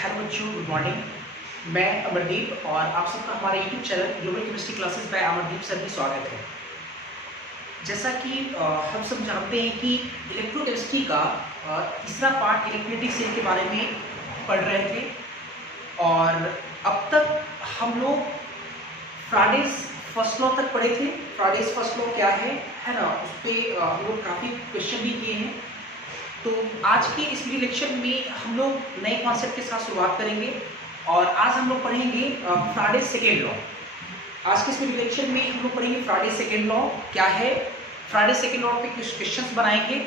Hello बच्चों, good morning. मैं अमरदीप और आप सबका हमारे YouTube channel global chemistry classes bye Amardeep sir में स्वागत है। जैसा कि हम सब जानते हैं कि इलेक्ट्रोकेमिस्ट्री का तीसरा पार्ट इलेक्ट्रोलिटिक सेल के बारे में पढ़ रहे थे और अब तक हम लोग फ्राडेज फर्स्ट लॉ तक पढ़े थे। फ्राडेज फर्स्ट लॉ क्या है ना, उस पर हम लोग काफ़ी क्वेश्चन भी किए हैं। तो आज के इस वीडियो लेक्चर में हम लोग नए कॉन्सेप्ट के साथ शुरुआत करेंगे और आज हम लोग पढ़ेंगे फ्राडेज सेकेंड लॉ। आज के इस वीडियो लेक्चर में हम लोग पढ़ेंगे फ्राडेज सेकेंड लॉ क्या है, फ्राडेज सेकेंड लॉ पे कुछ क्वेश्चंस बनाएंगे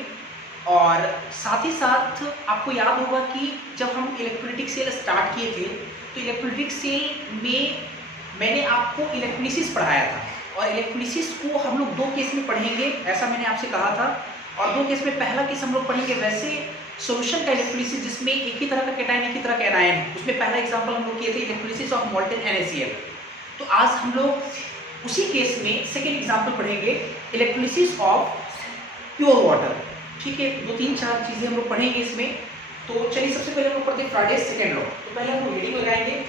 और साथ ही साथ आपको याद होगा कि जब हम इलेक्ट्रोलिटिक सेल स्टार्ट किए थे तो इलेक्ट्रोलिटिक सेल में मैंने आपको इलेक्ट्रोलिसिस पढ़ाया था और इलेक्ट्रोलिसिस को हम लोग दो केस में पढ़ेंगे, ऐसा मैंने आपसे कहा था। और दो केस में पहला केस हम लोग पढ़ेंगे वैसे सॉल्यूशन का इलेक्ट्रोलिसिस जिसमें एक ही तरह का कैटायन एक ही तरह का एनायन, उसमें पहला एग्जांपल हम लोग किए थे इलेक्ट्रोलिसिस ऑफ मोल्टेन NaCl। तो आज हम लोग उसी केस में सेकेंड एग्जांपल पढ़ेंगे इलेक्ट्रोलिसिस ऑफ प्योर वाटर। ठीक है, दो तीन चार चीजें हम लोग पढ़ेंगे इसमें। तो चलिए सबसे पहले हम लोग पढ़ते हैं फ्राडेज सेकेंड लॉ। तो पहले हम लोग हेडिंग लगाएंगे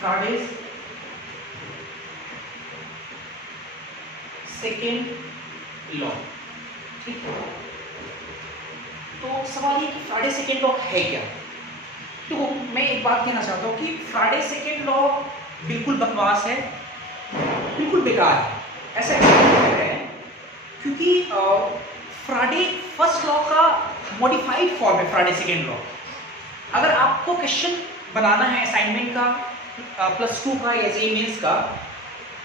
फ्राडेज सेकेंड लॉ। ठीक है, तो सवाल ये कि फ्राडेज सेकेंड लॉ है क्या। तो मैं एक बात कहना चाहता हूँ कि फ्राडेज सेकेंड लॉ बिल्कुल बकवास है, बिल्कुल बेकार है, ऐसा कह रहे हैं क्योंकि फ्राडे फर्स्ट लॉ का मॉडिफाइड फॉर्म है फ्राडे सेकेंड लॉ। अगर आपको क्वेश्चन बनाना है असाइनमेंट का +2 का या जेईई मेंस का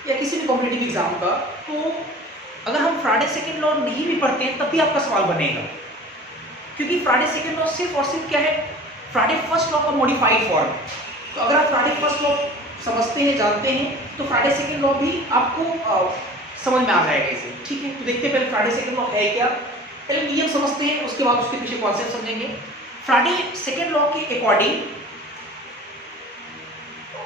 या किसी भी कॉम्पिटिटिव एग्जाम का, तो अगर हम फ्राडे सेकेंड लॉ नहीं भी पढ़ते हैं तब भी आपका सवाल बनेगा, क्योंकि फ्राडे सेकेंड लॉ सिर्फ और सिर्फ क्या है, फ्राडे फर्स्ट लॉ का मॉडिफाइड फॉर्म। तो अगर आप फ्राडे फर्स्ट लॉ समझते हैं, जानते हैं, तो फ्राडे सेकेंड लॉ भी आपको समझ में आ जाएगा इसे। ठीक है, तो देखते हैं पहले फ्राडे सेकेंड लॉ है क्या। पहले नियम समझते हैं, उसके बाद उसके पीछे कॉन्सेप्ट समझेंगे। फ्राडे सेकेंड लॉ के अकॉर्डिंग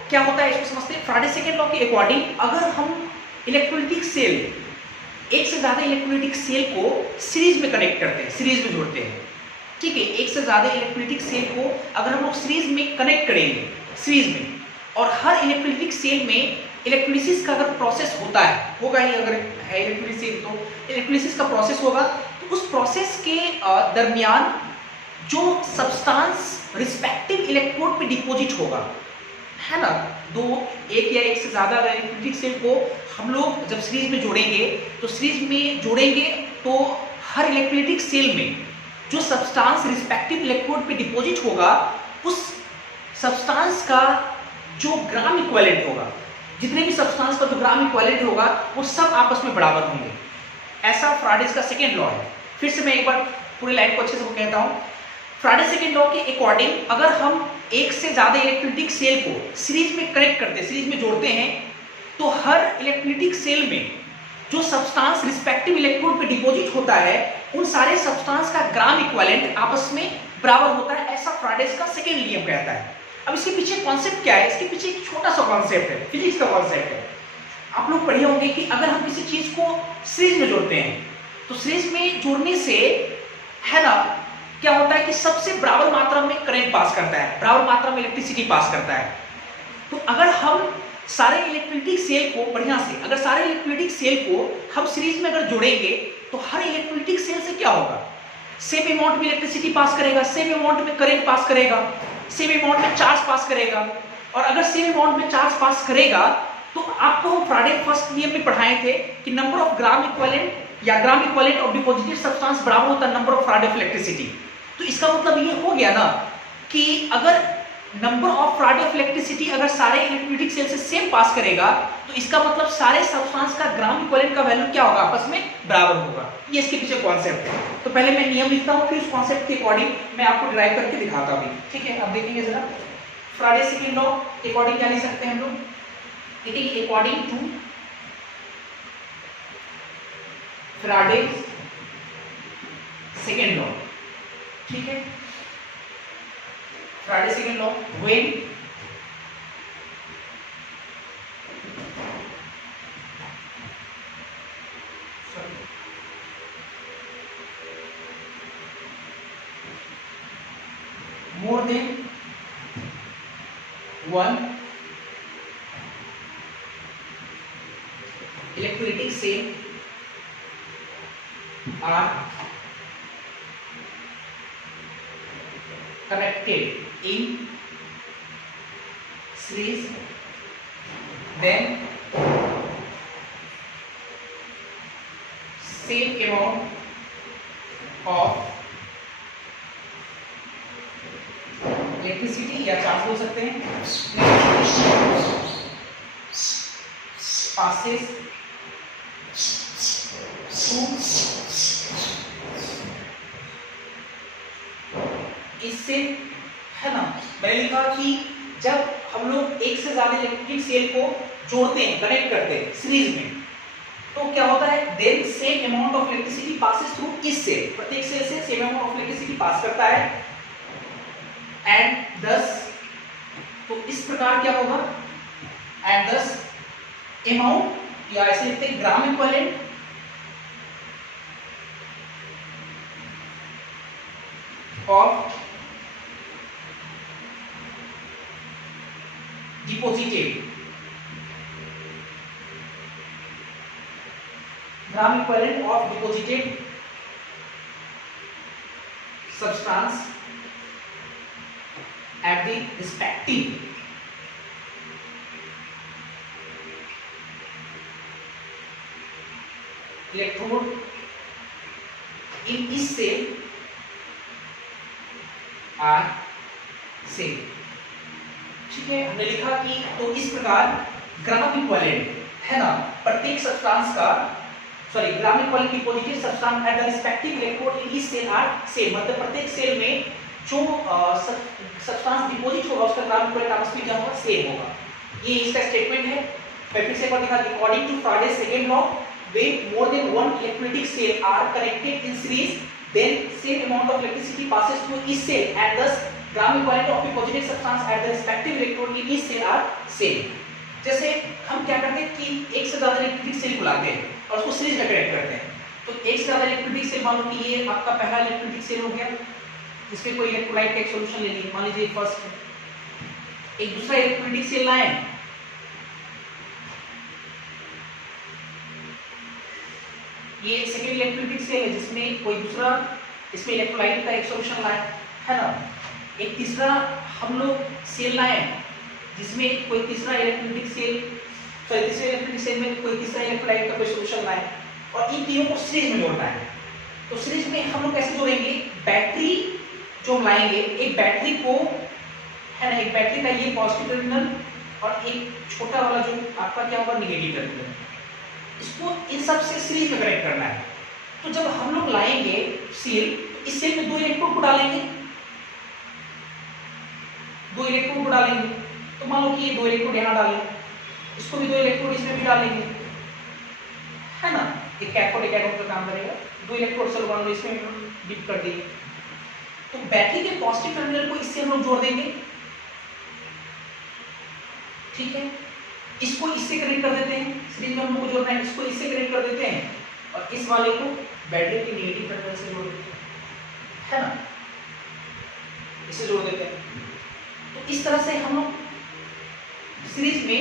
क्या होता है इसको समझते हैं। फ्राडे सेकेंड लॉ के अकॉर्डिंग अगर हम इलेक्ट्रोलिटिक सेल, एक से ज्यादा इलेक्ट्रोलिटिक सेल को सीरीज में कनेक्ट करते हैं, सीरीज में जोड़ते हैं। ठीक है, एक से ज्यादा इलेक्ट्रोलिटिक सेल को अगर हम लोग सीरीज में कनेक्ट करेंगे, सीरीज में, और हर इलेक्ट्रोलिटिक सेल में इलेक्ट्रोलिसिस का अगर प्रोसेस होता है, होगा ही, अगर है इलेक्ट्रोलिसिस सेल तो इलेक्ट्रोलिसिस का प्रोसेस होगा, तो उस प्रोसेस के दरमियान जो सब्सटेंस रिस्पेक्टिव इलेक्ट्रोड पे डिपॉजिट होगा, है ना, एक या एक से ज्यादा इलेक्ट्रोलिटिक सेल को हम लोग जब सीरीज में जोड़ेंगे तो सीरीज में जोड़ेंगे तो हर इलेक्ट्रोलिटिक सेल में जो सब्सटेंस रिस्पेक्टिव इलेक्ट्रोड पे डिपॉजिट होगा, उस सब्सटेंस का जो ग्राम इक्विवेलेंट होगा, जितने भी सब्सटेंस का जो ग्राम इक्विवेलेंट होगा वो सब आपस में बराबर होंगे। ऐसा फ्राडेज का सेकेंड लॉ है। फिर से मैं एक बार पूरी लाइन को अच्छे से कहता हूँ। फ्राडे सेकेंड लॉ के अकॉर्डिंग अगर हम एक से ज्यादा इलेक्ट्रोलिटिक सेल को सीरीज में कनेक्ट करते हैं, सीरीज में जोड़ते हैं, तो हर इलेक्ट्रोलिटिक सेल में जो सब्सटेंस रिस्पेक्टिव इलेक्ट्रोड पे डिपॉजिट होता है, उन सारे सब्सटेंस का ग्राम इक्विवेलेंट आपस में बराबर होता है। ऐसा फ्राडेज का सेकेंड नियम कहता है। अब इसके पीछे कॉन्सेप्ट क्या है, इसके पीछे एक छोटा सा कॉन्सेप्ट है, फिजिक्स का कॉन्सेप्ट है। आप लोग पढ़े होंगे कि अगर हम किसी चीज को सीरीज में जोड़ते हैं तो सीरीज में जोड़ने से, है ना, क्या होता है कि सबसे बराबर मात्रा में करंट पास करता है, बराबर मात्रा में इलेक्ट्रिसिटी पास करता है। तो अगर हम सारे इलेक्ट्रोलिटिक सेल को बढ़िया से, अगर सारे इलेक्ट्रोलिटिक सेल को हम सीरीज में अगर जोड़ेंगे तो हर इलेक्ट्रोलिटिक सेल से क्या होगा, सेम अमाउंट में इलेक्ट्रिसिटी पास करेगा, सेम अमाउंट में करंट पास करेगा, सेम अमाउंट में चार्ज पास करेगा। और अगर सेम अमाउंट में चार्ज पास करेगा तो आपको हम फ्राडे फर्स्ट नियम में पढ़ाए थे कि नंबर ऑफ ग्राम इक्विवेलेंट या ग्राम इक्विवेलेंट ऑफ डिपॉजिटेड सब्सटेंस बराबर होता है नंबर ऑफ फ्राडे ऑफ इलेक्ट्रिसिटी। तो इसका मतलब ये हो गया ना कि अगर नंबर ऑफ फ्राडे ऑफ इलेक्ट्रिसिटी अगर सारे इलेक्ट्रोलिटिक सेल से सेम पास करेगा तो इसका मतलब सारे सब्सटेंस का ग्राम इक्विवेलेंट का वैल्यू क्या होगा, आपस में बराबर होगा। ये इसके पीछे कॉन्सेप्ट है। तो पहले मैं नियम लिखता हूँ, फिर उस कॉन्सेप्ट के अकॉर्डिंग मैं आपको डिराइव करके दिखाता हूँ। ठीक है, अब देखेंगे जरा फ्राडे सेकेंड लॉ के अकॉर्डिंग क्या लिख सकते हैं हम लोग। देखिए, according to Faraday second law, ठीक है, Faraday second law, when them one electrolytic cell are connected in series, then same amount of electricity या चार्ज बोल सकते हैं passes through इससे, है ना, मैंने लिखा कि जब हम लोग एक से ज्यादा इलेक्ट्रिक सेल को जोड़ते हैं, कनेक्ट करते हैं सीरीज में, तो क्या होता है, then same amount of electricity passes through इस सेल, प्रत्येक सेल से same amount of electricity pass करता है, एंड दस, तो इस प्रकार क्या होगा, एंड दस अमाउंट या ऐसे लिखते हैं ग्राम equivalent of deposited gram equivalent of deposited substance at the respective electrode in each cell are same। ठीक है, हमने लिखा कि तो इस प्रकार ग्राम इक्विवेलेंट, है ना, प्रत्येक सब्सटेंस का, sorry, gram equivalent deposited substance at the respective electrode in each cell are same, मतलब प्रत्येक सेल में जो सब्सटेंस डिपॉजिट होगा उसका ग्राम इक्विवेलेंट आपस में क्या होगा, सेम होगा। ये इसका स्टेटमेंट है। मैं फिर से एक बार दिखा, according to Faraday's second law, when more than one electrolytic cell are connected in series, then same amount of electricity passes through each cell and thus gram equivalent of deposited substance at the respective electrode in each cell are same। जैसे हम क्या करते हैं कि एक से ज्यादा electrolytic cell को लाते हैं और उसको सीरीज में कनेक्ट करते हैं, तो एक से ज्यादा इलेक्ट्रोलिटिक सेल, मान लो कि ये आपका पहला इलेक्ट्रोलिटिक सेल हो गया, इसमें कोई इलेक्ट्रोलाइट का एक सॉल्यूशन ले लीजिए, मान लीजिए फर्स्ट, एक दूसरा इलेक्ट्रोलिटिक सेल लाए, ये सेकेंड इलेक्ट्रोलिटिक सेल है जिसमें कोई दूसरा, इसमें इलेक्ट्रोलाइट का एक सॉल्यूशन लाए, है ना, एक तीसरा हम लोग सेल लाए जिसमें कोई तीसरा इलेक्ट्रोलिटिक सेल, सॉरी, तीसरे इलेक्ट्रोलिटिक सेल में कोई तीसरा इलेक्ट्रोलाइट का कोई सॉल्यूशन लाए, और इन तीनों को सीरीज में जोड़ना है। तो सीरीज में हम लोग कैसे जोड़ेंगे, बैटरी जो हम लाएंगे, एक बैटरी को, है ना, एक बैटरी का ये पॉजिटिव टर्मिनल और एक छोटा वाला जो आपका क्या होगा, नेगेटिव टर्मिनल, इसको इन सब से सीरीज में कनेक्ट करना है। तो जब हम लोग लाएंगे सेल, इस सेल में दो इलेक्ट्रोड को डालेंगे, दो इलेक्ट्रोड को डालेंगे, तो मान लो कि ये दो इलेक्ट्रोड यहाँ डालें, इसको भी दो इलेक्ट्रोड इसमें भी डालेंगे, है ना, एक कैथोड एक एनोड का काम करेगा, दो इलेक्ट्रोड चलो मान लो इसमें डिप कर दिए, तो बैटरी के पॉजिटिव टर्मिनल को इससे हम लोग जोड़ देंगे, ठीक है, इसको इससे कनेक्ट कर देते हैं, सीरीज में हम लोग को जोड़ना है, इसको इससे कनेक्ट कर देते हैं और इस वाले को बैटरी के नेगेटिव टर्मिनल से जोड़ देते हैं, है ना, इसे जोड़ देते हैं। तो इस तरह से हम लोग सीरीज में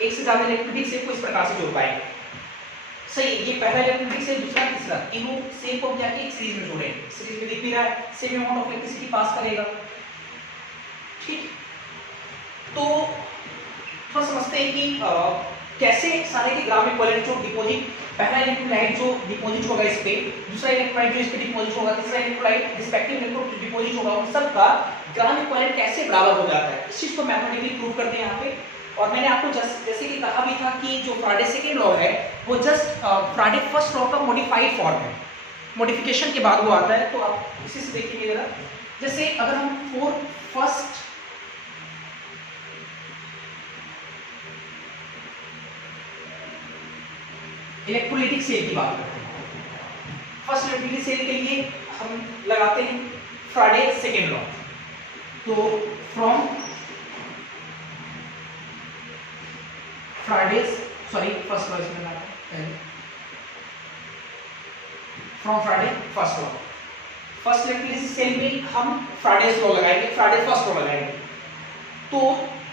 एक से ज्यादा इलेक्ट्रोलिटिक सेल को इस प्रकार से जोड़ पाएंगे। सही, ये पहला इलेक्ट्रोलिटिक सेल, दूसरा, तीसरा, तीनों सेल को क्या किया, सीरीज में जोड़े, सीरीज में दिख भी रहा है, सेम अमाउंट ऑफ इलेक्ट्रिसिटी पास करेगा, ठीक। तो थोड़ा समझते हैं कि कैसे सारे के ग्राम इक्विवेलेंट जो डिपॉजिट, पहला इलेक्ट्रोलाइट जो डिपॉजिट होगा इस पे, दूसरा इलेक्ट्रोलाइट जो इस पे डिपॉजिट होगा, तीसरा इलेक्ट्रोलाइट रिस्पेक्टिव इलेक्ट्रोड डिपॉजिट होगा, उन सब का ग्राम इक्विवेलेंट कैसे बराबर हो जाता है, इस चीज को मैथमेटिकली प्रूव करते हैं यहाँ पे। और मैंने आपको जैसे कि कहा भी था कि जो फ्राडे सेकंड लॉ है वो जस्ट फ्राडे फर्स्ट लॉ का मॉडिफाइड फॉर्म है, मॉडिफिकेशन के बाद वो आता है। तो आप इसी से देखिए जरा, जैसे अगर हम फर्स्ट इलेक्ट्रोलाइटिक सेल की बात करते हैं, फर्स्ट इलेक्ट्रोलाइटिक सेल के लिए हम लगाते हैं फ्राडे सेकंड लॉ। तो from Faraday's, sorry, first law इसमें लगाते हैं, from Faraday first law. First electricity cell में हम फ्राडेस लॉ लगाएंगे, फ्राडे फर्स्ट लॉ लगाएंगे। तो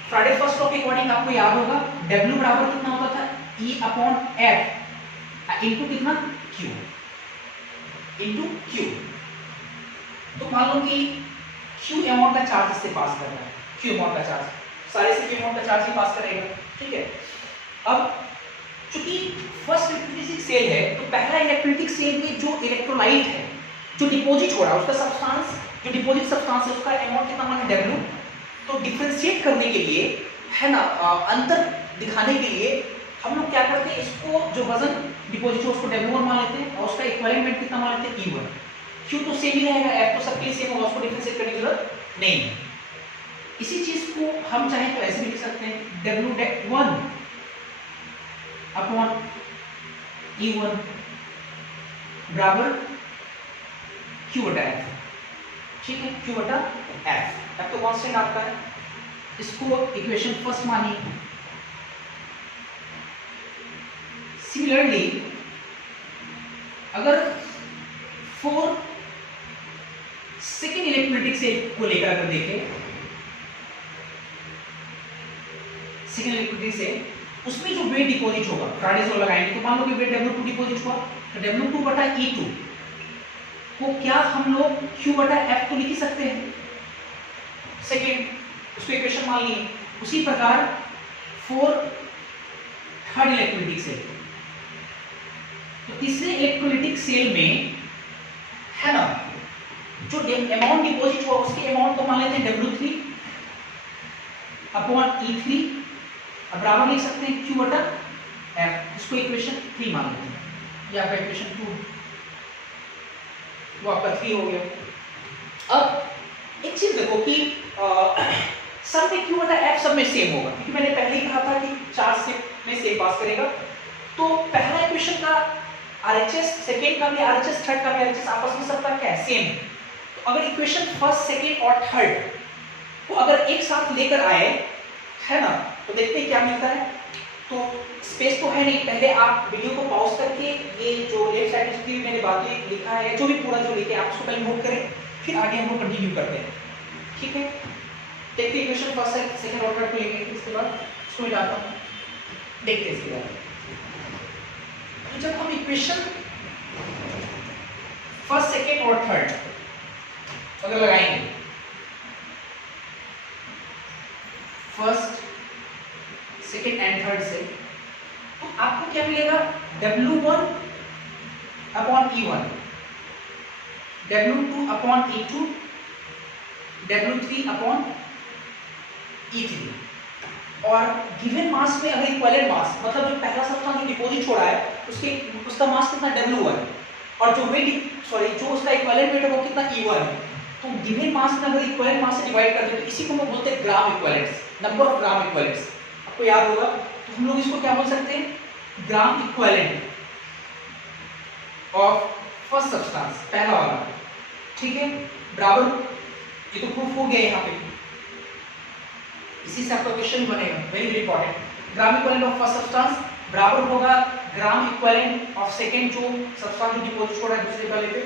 फ्राडे फर्स्ट लॉ के अकॉर्डिंग आपको याद होगा W बराबर कितना होता था, E अपॉन F इनटू कितना Q इनटू Q। तो मान लो कि Q अमाउंट का चार्ज इससे पास कर रहा है, Q अमाउंट का चार्ज, सारे से Q अमाउंट का चार्ज ही पास करेगा, ठीक है। अब चूंकि फर्स्ट इलेक्ट्रोलिटिक सेल है तो पहला इलेक्ट्रोलिटिक सेल में जो इलेक्ट्रोलाइट है जो डिपॉजिट हो रहा है उसका सब्सटेंस, जो डिपॉजिट सब्सटेंस है उसका अमाउंट कितना माने W। तो डिफरेंशिएट करने के लिए है ना, अंतर दिखाने के लिए हम लोग क्या करते हैं, इसको जो वजन डिपॉजिट है उसको W1 मान लेते हैं और उसका इक्विवेलेंट कितना मान लेते हैं E1। Q तो सेम ही रहेगा, F तो सबके लिए सेम होगा, उसको डिफरेंशिएट करने की जरूरत नहीं है। इसी चीज को हम चाहे तो ऐसे भी लिख सकते हैं W1 अपॉन E1 बराबर Q बटा F, ठीक है, Q बटा F तो कांस्टेंट आपका है, इसको इक्वेशन फर्स्ट मानिए। सिमिलरली अगर फॉर सेकेंड इलेक्ट्रोलिटिक सेल को लेकर अगर देखें, सेकेंड इलेक्ट्रोलिटिक सेल उसमें जो वेट डिपॉजिट होगा, फ्राडेस लॉ लगाएंगे तो मान लो कि वेट W2 डिपॉजिट हुआ तो W2 बटा E2 को क्या हम लोग Q बटा F तो लिख ही सकते हैं, सेकेंड उसको इक्वेशन मान ली। उसी प्रकार फॉर थर्ड इलेक्ट्रोलिटिक सेल, तो तीसरे इलेक्ट्रोलिटिक सेल में है ना जो अमाउंट डिपॉजिट हुआ उसके अमाउंट को मान लेते हैं W3 अपॉन E3 अब बराबर लिख सकते हैं Q बटा F, इसको इक्वेशन 3 मान लेते हैं, ये आपका इक्वेशन 2 वो आपका 3 हो गया। अब एक चीज देखो कि सब में Q बटा F सब में सेम होगा, क्योंकि मैंने पहले ही कहा था कि चार से में सेम पास करेगा। तो पहला इक्वेशन का RHS, सेकेंड का भी RHS, थर्ड का भी RHS आपस में सबका क्या है, सेम। तो अगर इक्वेशन फर्स्ट, सेकेंड और थर्ड को अगर एक साथ लेकर आए है ना, तो देखते हैं क्या मिलता है। तो स्पेस तो है नहीं, पहले आप वीडियो को पॉज करके ये जो लेफ्ट साइड में जितनी मैंने बातें लिखा है, जो भी पूरा जो लिखे आप उसको पहले नोट करें, फिर आगे हम लोग कंटिन्यू करते हैं, ठीक है। देखते हैं इक्वेशन फर्स्ट, सेकेंड और थर्ड को लेंगे, इसके बाद इसको मैं जाता हूँ, देखते हैं इसके बाद। तो जब हम इक्वेशन फर्स्ट, सेकेंड और थर्ड अगर लगाएंगे, फर्स्ट, सेकेंड एंड थर्ड से, तो आपको क्या मिलेगा, W1 upon E1, W2 upon E2, W3 upon E3। और गिवन मास में अगर इक्विवेलेंट मास, मतलब जो पहला सब्सटेंस जो डिपॉजिट हो रहा है उसका मास कितना W1 और जो वेट जो उसका इक्विवेलेंट वेट है वो कितना E1 है। तो गिवन मास में अगर इक्विवेलेंट मास से डिवाइड करते हैं तो इसी को हम बोलते हैं gram equivalents, number of gram equivalents. आपको याद होगा तो हम लोग इसको क्या बोल सकते हैं, ग्राम इक्विवेलेंट ऑफ फर्स्ट सब्सटेंस, पहला वाला, ठीक है, बराबर। ये तो प्रूफ हो गया यहाँ पे, इसी से आपका क्वेश्चन बनेगा, very very important. Gram equivalent of first substance बराबर होगा ग्राम इक्विवेलेंट ऑफ सेकेंड जो सब्सटेंस जो डिपॉजिट हो रहा है दूसरे वाले पे।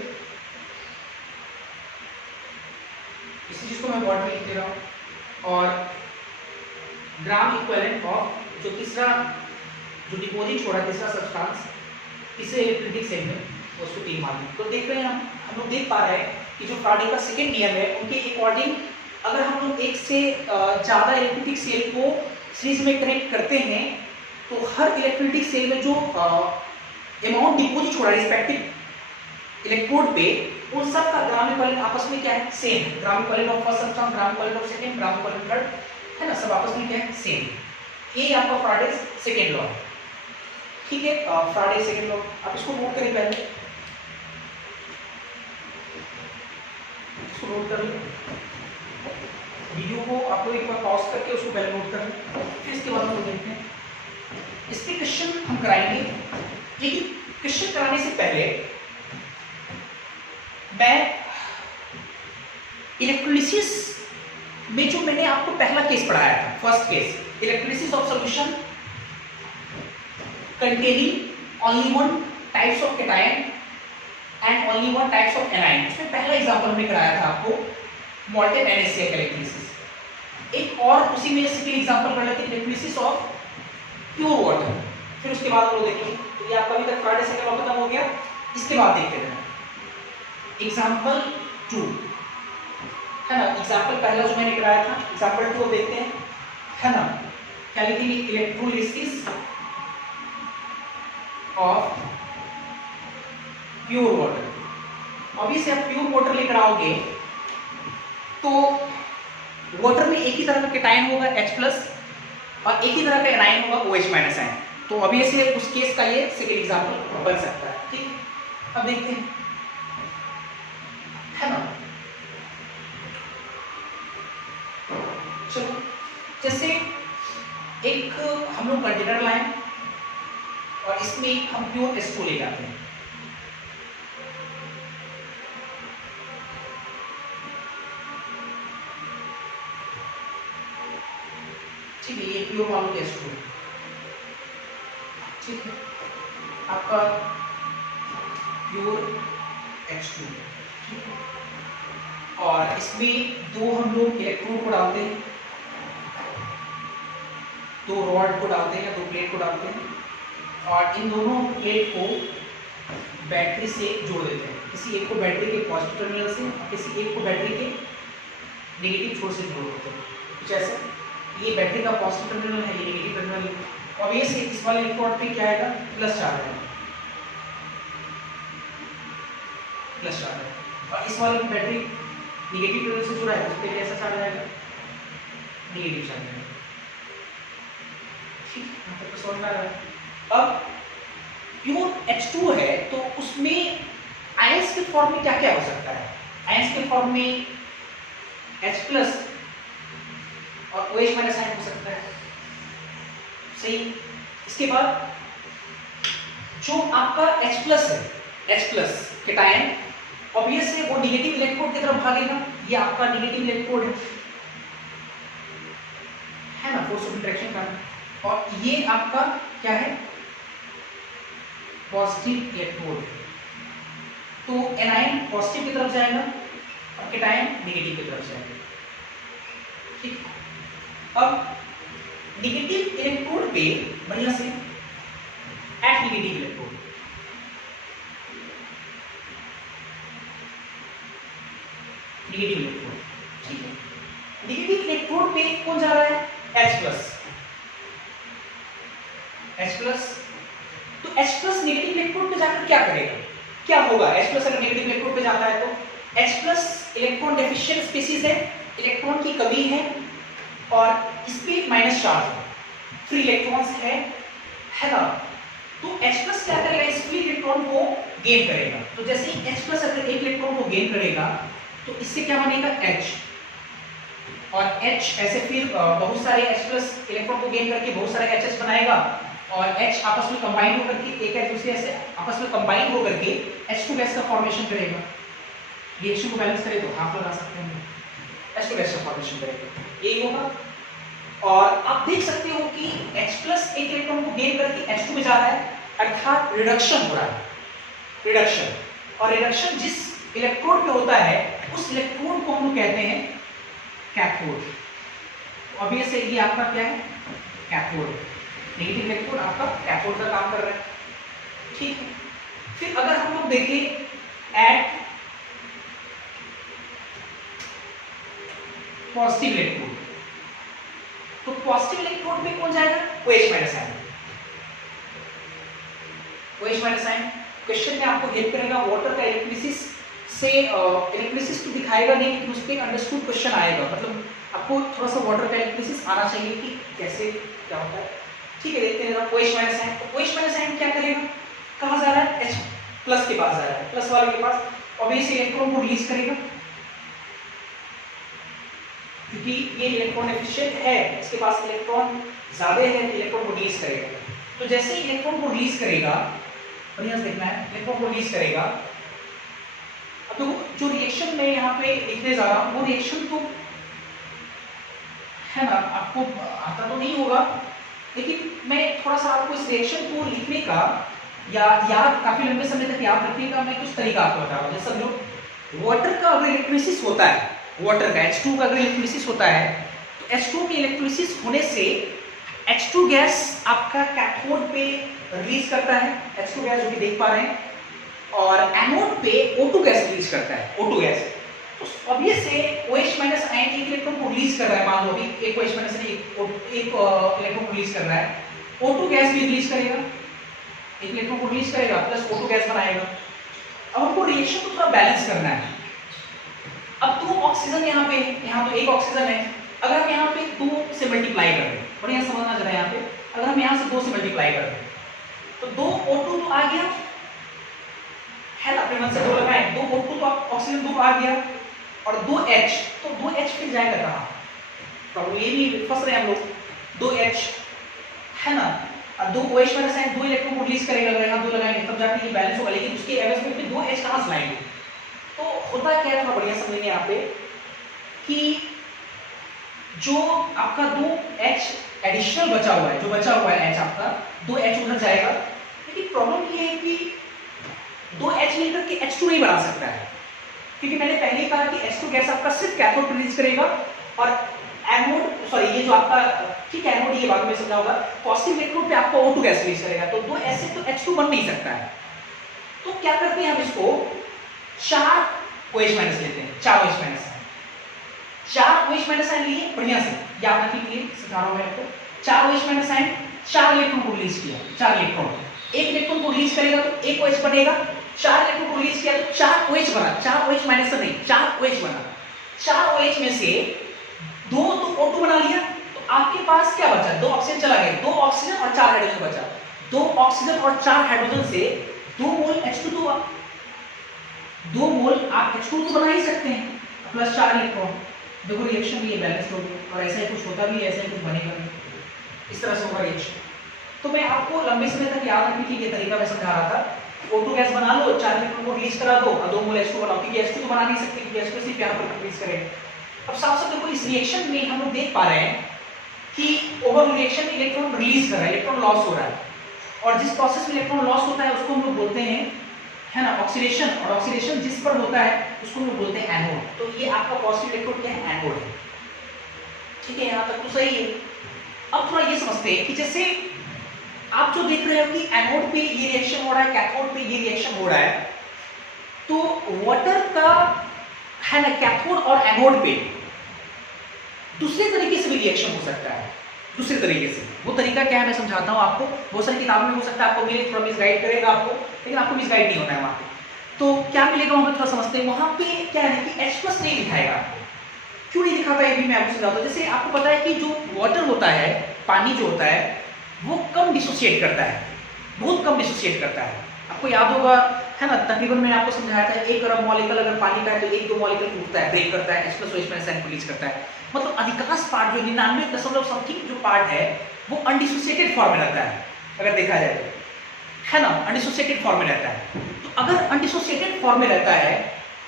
इसी चीज को मैं वर्ड में लिख दे रहा हूँ। और ग्राम इक्विवेलेंट ऑफ जो तीसरा जो डिपॉजिट हो रहा है तीसरा सब्सटेंस इसे इलेक्ट्रोलिटिक सेल में, उसको 3 मान लें। तो देख रहे हैं हम लोग देख पा रहे हैं कि जो फ्राडे का सेकेंड नियम है उनके अकॉर्डिंग अगर हम लोग एक से ज़्यादा इलेक्ट्रोलिटिक सेल को सीरीज में कनेक्ट करते हैं तो हर इलेक्ट्रोलिटिक सेल में जो अमाउंट डिपॉजिट हो रहा है रिस्पेक्टिव इलेक्ट्रोड पे उन सब का ग्राम इक्विवेलेंट आपस में क्या है, same. Gram equivalent of first substance, gram equivalent of second, gram equivalent third, है ना, सब आपस में क्या है, सेम। ये आपका फ्राडे सेकेंड लॉ है, ठीक है, फ्राडे सेकेंड लॉ। आप इसको नोट करें, पहले इसको नोट कर लें, वीडियो को आप लोग एक बार पॉज करके उसको पहले नोट कर लें, फिर इसके बाद हम लोग देखते हैं इसके क्वेश्चन हम कराएंगे। लेकिन क्वेश्चन कराने से पहले मैं इलेक्ट्रोलिसिस में जो मैंने आपको पहला केस पढ़ाया था, first case, electrolysis of solution containing only one types of cation and only one types of anion. इसमें पहला एग्जांपल हमने कराया था आपको मॉल्टेन NaCl इलेक्ट्रिसिस। एक और उसी में सेकंड एग्जांपल कर लेते हैं इलेक्ट्रिसिस ऑफ प्योर वाटर। फिर उसके बाद हम लोग देखेंगे। तो ये आपका अभी तक थर्ड सेकंड लॉ खत्म हो गया। इसके बाद देखते हैं एग्जांपल 2 है ना। एग्जांपल पहला जो मैंने कराया था एग्जांपल 2 देखते हैं है ना। क्या लिखेंगे इलेक्ट्रोलिसिस ऑफ प्योर वाटर। अभी से आप प्योर वाटर लेकर आओगे तो वाटर में एक ही तरह का कैटायन होगा H+ और एक ही तरह का एनायन होगा OH- आयन। तो अभी से उस केस का ये सेकंड एग्जांपल बन सकता है। ठीक, अब देखते हैं है ना। चलो जैसे एक हम लोग कंटेनर लाए और इसमें हम प्योर H2 ले जाते हैं। ठीक है, ये प्योर मान लो H2 ठीक है, आपका प्योर H2 ठीक है। और इसमें दो हम लोग इलेक्ट्रोड को डालते हैं, दो रॉड को डालते हैं या दो प्लेट को डालते हैं और इन दोनों प्लेट को बैटरी से जोड़ देते हैं। किसी एक को बैटरी के पॉजिटिव टर्मिनल से और किसी एक को बैटरी के नेगेटिव छोर से जोड़ देते हैं। कुछ ऐसा, ये बैटरी का पॉजिटिव टर्मिनल है, ये नेगेटिव टर्मिनल है। और ये से इस वाले इलेक्ट्रोड पे क्या आएगा प्लस चार्ज आएगा, प्लस चार्ज आएगा। और इस वाले बैटरी नेगेटिव टर्मिनल से जुड़ा है उस पे कैसा चार्ज आएगा नेगेटिव चार्ज आएगा। ठीक है, मतलब तो समझ में आ रहा है। अब प्योर H2 है तो उसमें आयंस के फॉर्म में क्या क्या हो सकता है। आयंस के फॉर्म में H+ और OH- आयन हो सकता है। सही। इसके बाद जो आपका H+ है, H+ कैटायन ऑब्वियस है वो नेगेटिव इलेक्ट्रोड की तरफ भागेगा। ये आपका नेगेटिव इलेक्ट्रोड है ना, फोर्स ऑफ इंटरेक्शन का। और ये आपका क्या है पॉजिटिव इलेक्ट्रोड। तो एनायन पॉजिटिव की तरफ जाएगा और कैटायन नेगेटिव की तरफ जाएगा। ठीक, अब नेगेटिव इलेक्ट्रोड पे बढ़िया से at negative electrode, negative electrode ठीक है। नेगेटिव इलेक्ट्रोड पे कौन जा रहा है H+। तो H+ नेगेटिव इलेक्ट्रोड पे जाकर क्या करेगा, क्या होगा। H+ अगर नेगेटिव इलेक्ट्रोड पे जाता है तो H+ इलेक्ट्रॉन डेफिशिएंट स्पीशीज है, इलेक्ट्रॉन की कमी है और इस पे माइनस चार्ज है, फ्री इलेक्ट्रॉन्स है ना। तो H+ क्या करेगा, इस फ्री इलेक्ट्रॉन को गेन करेगा। तो जैसे ही H+ अगर एक इलेक्ट्रॉन को गेन करेगा तो इससे क्या बनेगा H, और H ऐसे फिर बहुत सारे H+ इलेक्ट्रॉन को गेन करके बहुत सारे Hs बनाएगा और H आपस में कंबाइन होकर के एक दूसरे से आपस में कंबाइन होकर के H2 गैस का फॉर्मेशन करेगा। रिएक्शन को बैलेंस करे तो हाफ लगा सकते हैं, H2 गैस का फॉर्मेशन करेगा, यही होगा। और आप देख सकते हो कि H+ एक इलेक्ट्रॉन को गेन करके H2 में जा रहा है, अर्थात रिडक्शन हो रहा है, रिडक्शन। और रिडक्शन जिस इलेक्ट्रोड पे होता है उस इलेक्ट्रोड को हम लोग कहते हैं कैथोड। ऑब्वियस है ये आपका क्या है कैथोड, नेगेटिव इलेक्ट्रोड आपका कैथोड का काम कर रहा है। ठीक है, फिर अगर हम लोग देखें एट पॉजिटिव इलेक्ट्रोड, तो पॉजिटिव इलेक्ट्रोड पे कौन जाएगा OH- ion. OH- ion question में आपको हेल्प करेगा। वाटर का इलेक्ट्रिसिस से इलेक्ट्रिसिस तो दिखाएगा नहीं लेकिन उस पर अंडरस्टूड क्वेश्चन आएगा, मतलब आपको थोड़ा सा वाटर का इलेक्ट्रिसिस आना चाहिए कि कैसे क्या होता है। ठीक है, देखते हैं जरा OH- आयन। तो OH- आयन क्या करेगा, कहाँ जा रहा है H+ के पास जा रहा है, प्लस वाले के पास, और इस इलेक्ट्रॉन को रिलीज करेगा क्योंकि ये इलेक्ट्रॉन एफिशिएंट है, इसके पास इलेक्ट्रॉन ज्यादा है, इलेक्ट्रॉन को रिलीज करेगा। तो जैसे ही इलेक्ट्रॉन को रिलीज करेगा, बढ़िया से देखना है, इलेक्ट्रॉन को रिलीज करेगा। अब तो जो रिएक्शन में यहाँ पे लिखने जा रहा हूँ वो रिएक्शन तो है ना आपको आता तो नहीं होगा, लेकिन मैं थोड़ा सा आपको इस रिएक्शन को लिखने का या याद काफी लंबे समय तक याद रखिएगा, मैं कुछ तरीका आपको बता रहा हूँ। जैसे समझो वाटर का अगर इलेक्ट्रोलिसिस होता है, वाटर का H2 का अगर इलेक्ट्रोलिसिस होता है तो H2 के इलेक्ट्रोलिसिस होने से H2 गैस आपका कैथोड पे रिलीज करता है, H2 गैस जो कि देख पा रहे हैं, और एनोड पे O2 गैस रिलीज करता है, O2 गैस। तो अब ये से OH माइनस आयन एक इलेक्ट्रॉन को रिलीज कर रहा है, मान लो अभी एक OH माइनस एक इलेक्ट्रॉन को रिलीज कर रहा है, O2 गैस भी रिलीज करेगा, एक इलेक्ट्रॉन को रिलीज करेगा प्लस O2 गैस बनाएगा। अब हमको रिएक्शन को थोड़ा बैलेंस करना है। अब 2 ऑक्सीजन यहाँ पे, यहाँ तो एक ऑक्सीजन है, अगर हम यहाँ पे 2 से मल्टीप्लाई कर दें, बढ़िया समझना जरा यहाँ पे, अगर हम यहाँ से 2 से मल्टीप्लाई कर दें तो 2 O2 तो आ गया है ना, अपने मन से 2 लगाएं, 2 O2 तो ऑक्सीजन 2 आ गया, और 2H, तो 2H फिर जाएगा कहाँ, तो ये भी फंस रहे हैं हम लोग, 2H है ना, और 2 OH माइनस आयन 2 इलेक्ट्रॉन को रिलीज करेगा, अगर यहाँ 2 लगाएंगे तब जाके ये बैलेंस होगा, लेकिन उसके एवज में फिर 2H कहाँ से लाएंगे। तो होता क्या है, थोड़ा बढ़िया समझेंगे यहाँ पे कि जो आपका 2H एडिशनल बचा हुआ है, जो बचा हुआ है H आपका 2H उधर जाएगा, लेकिन प्रॉब्लम ये है कि 2H मिलकर के H2 नहीं बना सकता है, क्योंकि मैंने पहले ही कहा कि H2 गैस आपका सिर्फ कैथोड रिलीज करेगा, और एनोड सॉरी ये जो आपका ठीक है एनोड, ये बाद में समझा होगा, पॉजिटिव इलेक्ट्रोड पे आपका O2 गैस रिलीज करेगा, तो 2H से तो H2 बन नहीं सकता है। तो क्या करते हैं हम इसको 4 OH माइनस लेते हैं, 4 OH minus 4 OH minus ion लिए, बढ़िया से याद रखने के लिए सिखा रहा हूं मैं आपको। 4 OH माइनस आयन 4 इलेक्ट्रॉन को रिलीज किया, 4 इलेक्ट्रॉन, एक इलेक्ट्रॉन को रिलीज करेगा तो एक OH बनेगा, 4 इलेक्ट्रॉन को रिलीज किया तो 4 OH बना, 4 OH माइनस नहीं 4 OH बना, 4 OH में से 2 तो O2 बना लिया, तो आपके पास क्या बचा, 2 ऑक्सीजन चला गया, 2 ऑक्सीजन और 4 हाइड्रोजन बचा, 2 ऑक्सीजन और 4 हाइड्रोजन से 2 मोल H2 तो 2 मोल आप H2 तो बना ही सकते हैं, प्लस 4 इलेक्ट्रॉन, देखो रिएक्शन भी ये बैलेंस हो गया, और ऐसा ही कुछ होता भी है, ऐसा ही कुछ बनेगा भी, इस तरह से होगा रिएक्शन। तो मैं आपको लंबे समय तक याद रखने के लिए तरीका मैं समझा रहा था, O2 गैस बना लो, 4 इलेक्ट्रॉन को रिलीज करा दो, और 2 मोल H2 बनाओ, क्योंकि H2 तो बना नहीं सकते, क्योंकि H2 सिर्फ यहाँ पर रिलीज करेंगे। अब साफ साफ देखो इस रिएक्शन में हम लोग देख पा रहे हैं कि ओवर रिएक्शन में इलेक्ट्रॉन रिलीज कर रहा है, इलेक्ट्रॉन लॉस हो रहा है, और जिस प्रोसेस में इलेक्ट्रॉन लॉस होता है उसको हम लोग बोलते हैं है ना ऑक्सीडेशन, और ऑक्सीडेशन जिस पर होता है उसको हम लोग बोलते हैं एनोड। तो ये आपका पॉजिटिव इलेक्ट्रोड क्या है, एनोड है, ठीक है, यहाँ तक तो सही है। अब थोड़ा ये समझते हैं कि जैसे आप जो देख रहे हो कि एनोड पे ये रिएक्शन हो रहा है, कैथोड पे ये रिएक्शन हो रहा है, तो वाटर का है ना कैथोड और एनोड पे दूसरे तरीके से भी रिएक्शन हो सकता है, दूसरे तरीके से। वो तरीका क्या है मैं समझाता हूँ आपको, बहुत सारी किताबों में हो सकता है आपको मिले, थोड़ा मिसगाइड करेगा आपको, लेकिन आपको मिसगाइड नहीं होना है वहाँ पे। तो क्या मिलेगा वहाँ पे थोड़ा समझते हैं। वहाँ पे क्या है कि H+ नहीं दिखाएगा आपको, क्यों नहीं दिखाता है ये भी मैं आपको समझाता हूँ। जैसे आपको पता है कि जो वाटर होता है, पानी जो होता है वो कम डिसोसिएट करता है, बहुत कम डिसोसिएट करता है। आपको याद होगा है ना, तकरीबन मैंने आपको समझाया था 1 अरब मॉलिक्यूल अगर पानी का है तो 1-2 मॉलिक्यूल टूटता है, ब्रेक करता है, H+ OH माइनस रिलीज करता है। मतलब अधिकांश पार्ट जो 99.समथिंग जो पार्ट है वो अनडिसोसिएटेड फॉर्म में रहता है, अगर देखा जाए तो, है ना, अनडिसोसिएटेड फॉर्म में रहता है। तो अगर अनडिसोसिएटेड फॉर्म में रहता है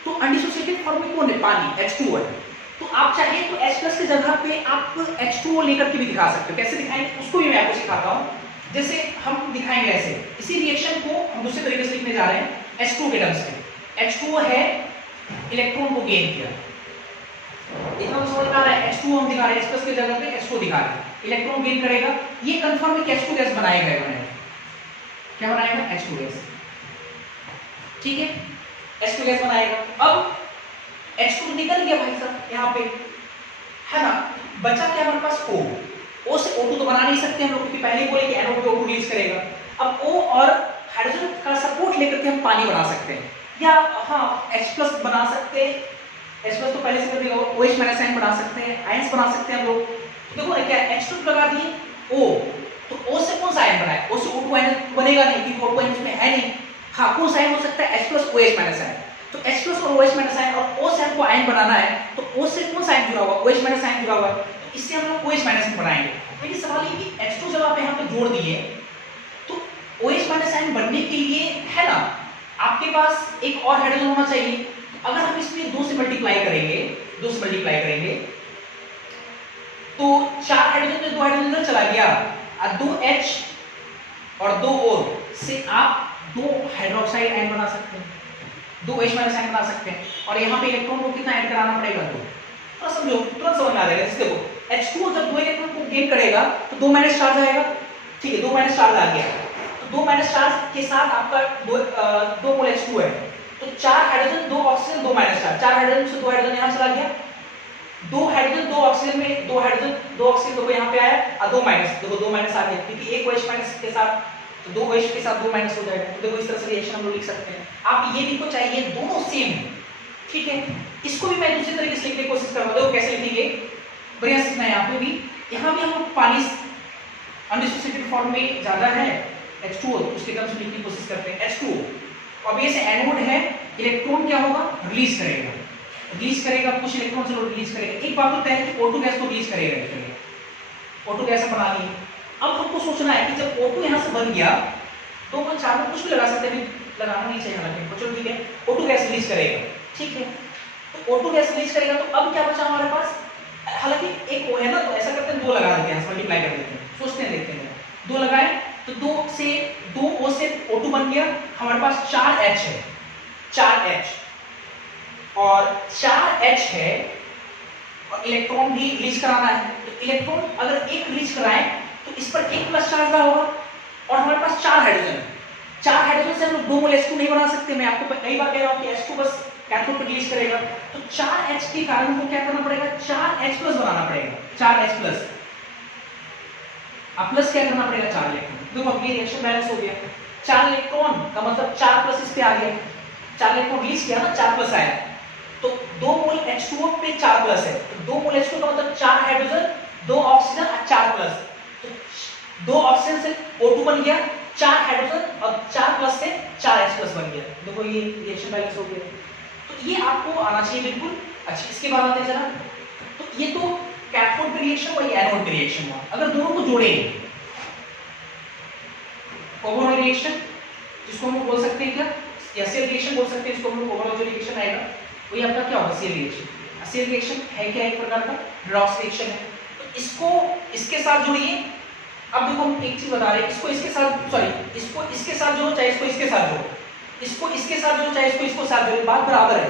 तो अनडिसोसिएटेड फॉर्म में कौन है, पानी, H2O है। तो आप चाहे तो H+ की जगह पे आप H2O लेकर के भी दिखा सकते हो। कैसे दिखाएंगे उसको भी मैं आपको सिखाता हूँ। जैसे हम दिखाएंगे ऐसे, इसी रिएक्शन को हम दूसरे तरीके से लिखने जा रहे हैं H2 के टर्म्स में। H2O है इलेक्ट्रॉन को गेन किया, इतना समझ में आ रहा है। H2O हम दिखा रहे हैं, H+ की जगह पे H2O दिखा रहे हैं, इलेक्ट्रॉन गेन करेगा, ये कंफर्म है कि H2 गैस बनाएगा, क्या बनाएगा, H2 गैस, ठीक है, H2 गैस बनाएगा। अब H2 निकल गया भाई साहब यहाँ पे, है ना, बचा क्या हमारे पास O से O2 तो बना नहीं सकते हम लोग, क्योंकि पहले बोले कि एनोड पे O2 रिलीज करेगा। अब O और हाइड्रोजन का सपोर्ट लेकर के हम पानी बना सकते हैं, या हाँ H+ बना सकते हैं, H+ तो पहले से कर दिया, OH माइनस आयन बना सकते हैं, आयंस बना सकते हैं हम लोग। देखो ना क्या H2 लगा दिए O, तो O से कौन सा आयन बना है, O से O2 आयन बनेगा नहीं, क्योंकि O2 आयन इसमें है नहीं। हाँ कौन सा आयन हो सकता है, H+ OH माइनस आयन। तो H+ और OH माइनस आयन, और O से हमको आयन बनाना है तो O से कौन सा आयन जुड़ा हुआ, OH माइनस आयन जुड़ा हुआ है, तो इससे हम लोग OH माइनस बनाएंगे। लेकिन सवाल ये कि H2 जब आप यहाँ पे जोड़ दिए तो OH माइनस आयन बनने के लिए है ना आपके पास एक और हाइड्रोजन होना चाहिए। अगर हम इसमें 2 से मल्टीप्लाई करेंगे तो 4 हाइड्रोजन में 2 हाइड्रोजन इधर चला गया, और 2H और 2 O से आप 2 हाइड्रोक्साइड आयन बना सकते हैं, 2 H- आयन बना सकते हैं, और यहाँ पे इलेक्ट्रॉन को कितना ऐड कराना पड़ेगा, 2। थोड़ा समझो, तुरंत समझ में आ जाएगा। जैसे देखो H2O जब 2 इलेक्ट्रॉन को गेन करेगा तो 2 माइनस चार्ज आएगा, ठीक है, 2 माइनस चार्ज आ गया, तो 2 माइनस चार्ज के साथ आपका 2 मोल H2 है, तो 4 hydrogen 2 oxygen 2 minus charge, 4 hydrogen से 2 हाइड्रोजन यहाँ चला गया, 2 हाइड्रोजन 2 ऑक्सीजन में 2 हाइड्रोजन 2 ऑक्सीजन देखो यहाँ पे आया, और 2 माइनस, देखो 2 माइनस आ गया, क्योंकि एक OH माइनस के साथ, तो 2 OH के साथ 2 माइनस हो जाएगा। तो देखो इस तरह से रिएक्शन हम लोग लिख सकते हैं। आप ये लिखो चाहे ये दोनों सेम है, ठीक है। इसको भी मैं दूसरी तरीके से लिखने की कोशिश करूंगा, देखो कैसे लिखेंगे, बढ़िया सीखना है। यहाँ पे भी, यहाँ भी हम लोग पानी अनडिसोसिएटेड फॉर्म में ज्यादा है H2O, तो उसके टर्म्स में लिखने की कोशिश करते हैं। H2O अब ये से एनोड है, इलेक्ट्रॉन क्या होगा, रिलीज करेगा, कुछ इलेक्ट्रॉन से रिलीज करेगा। एक बात तो तय है कि O2 गैस को रिलीज करेगा, O2 गैस बना ली। अब हमको सोचना है कि जब O2 यहाँ से बन गया तो अपन 4 में कुछ भी लगा सकते हैं, लगाना नहीं चाहिए हालांकि, चलो ठीक है, O2 गैस रिलीज करेगा, ठीक है। तो O2 गैस रिलीज करेगा, तो अब क्या बचा हमारे पास, हालांकि एक O है ना, तो ऐसा करते हैं 2 लगा देते हैं, मल्टीप्लाई कर देते हैं, सोचते हैं, देखते हैं, 2 लगाए तो 2 O से O2 बन गया, हमारे पास 4H है, 4H और 4H है, और इलेक्ट्रॉन भी रिलीज कराना है। तो इलेक्ट्रॉन अगर एक रिलीज कराए तो इस पर 1 प्लस चार्ज रहा होगा, और हमारे पास 4 हाइड्रोजन है, 4 हाइड्रोजन से हम लोग 2 मोल H2 नहीं बना सकते। मैं आपको कई बार कह रहा हूं कि H2 बस कैथोड पर रिलीज करेगा, तो 4H के कारण हमको क्या करना पड़ेगा, 4H प्लस बनाना पड़ेगा, 4H प्लस, अब प्लस क्या करना पड़ेगा, 4 इलेक्ट्रॉन। देखो अब ये रिएक्शन बैलेंस हो गया, 4 इलेक्ट्रॉन का मतलब 4 प्लस इस पे आ गया, 4 इलेक्ट्रॉन रिलीज किया ना, 4 प्लस आया, तो 2 मोल H2O पे 4 प्लस है, तो 2 मोल H2 का मतलब 4 हाइड्रोजन 2 ऑक्सीजन और 4 प्लस, तो 2 ऑक्सीजन से O2 बन गया, 4 हाइड्रोजन और 4 प्लस से 4H प्लस बन गया। देखो ये रिएक्शन बैलेंस हो गया, तो ये आपको आना चाहिए बिल्कुल। अच्छा इसके बाद आते जरा, तो ये तो कैथोड पे रिएक्शन वही एनोड पे रिएक्शन हुआ। अगर दोनों को जोड़ें, कोवोलेंट रिएक्शन जिसको हम बोल सकते हैं क्या, या सेल रिएक्शन बोल सकते हैं, इसको हम लोग कोवोलेंट जो रिएक्शन आएगा वही आपका क्या होगा, सेल रिएक्शन। सेल रिएक्शन है क्या, एक प्रकार का रिडॉक्स रिएक्शन है। तो इसको इसके साथ जोड़िए। अब देखो हम एक चीज बता रहे हैं, इसको इसके साथ, सॉरी इसको इसके साथ जोड़ो, चाहे इसको इसके साथ जोड़ो, इसको इसके साथ जोड़ो, चाहे इसको साथ जोड़ो, बात बराबर है,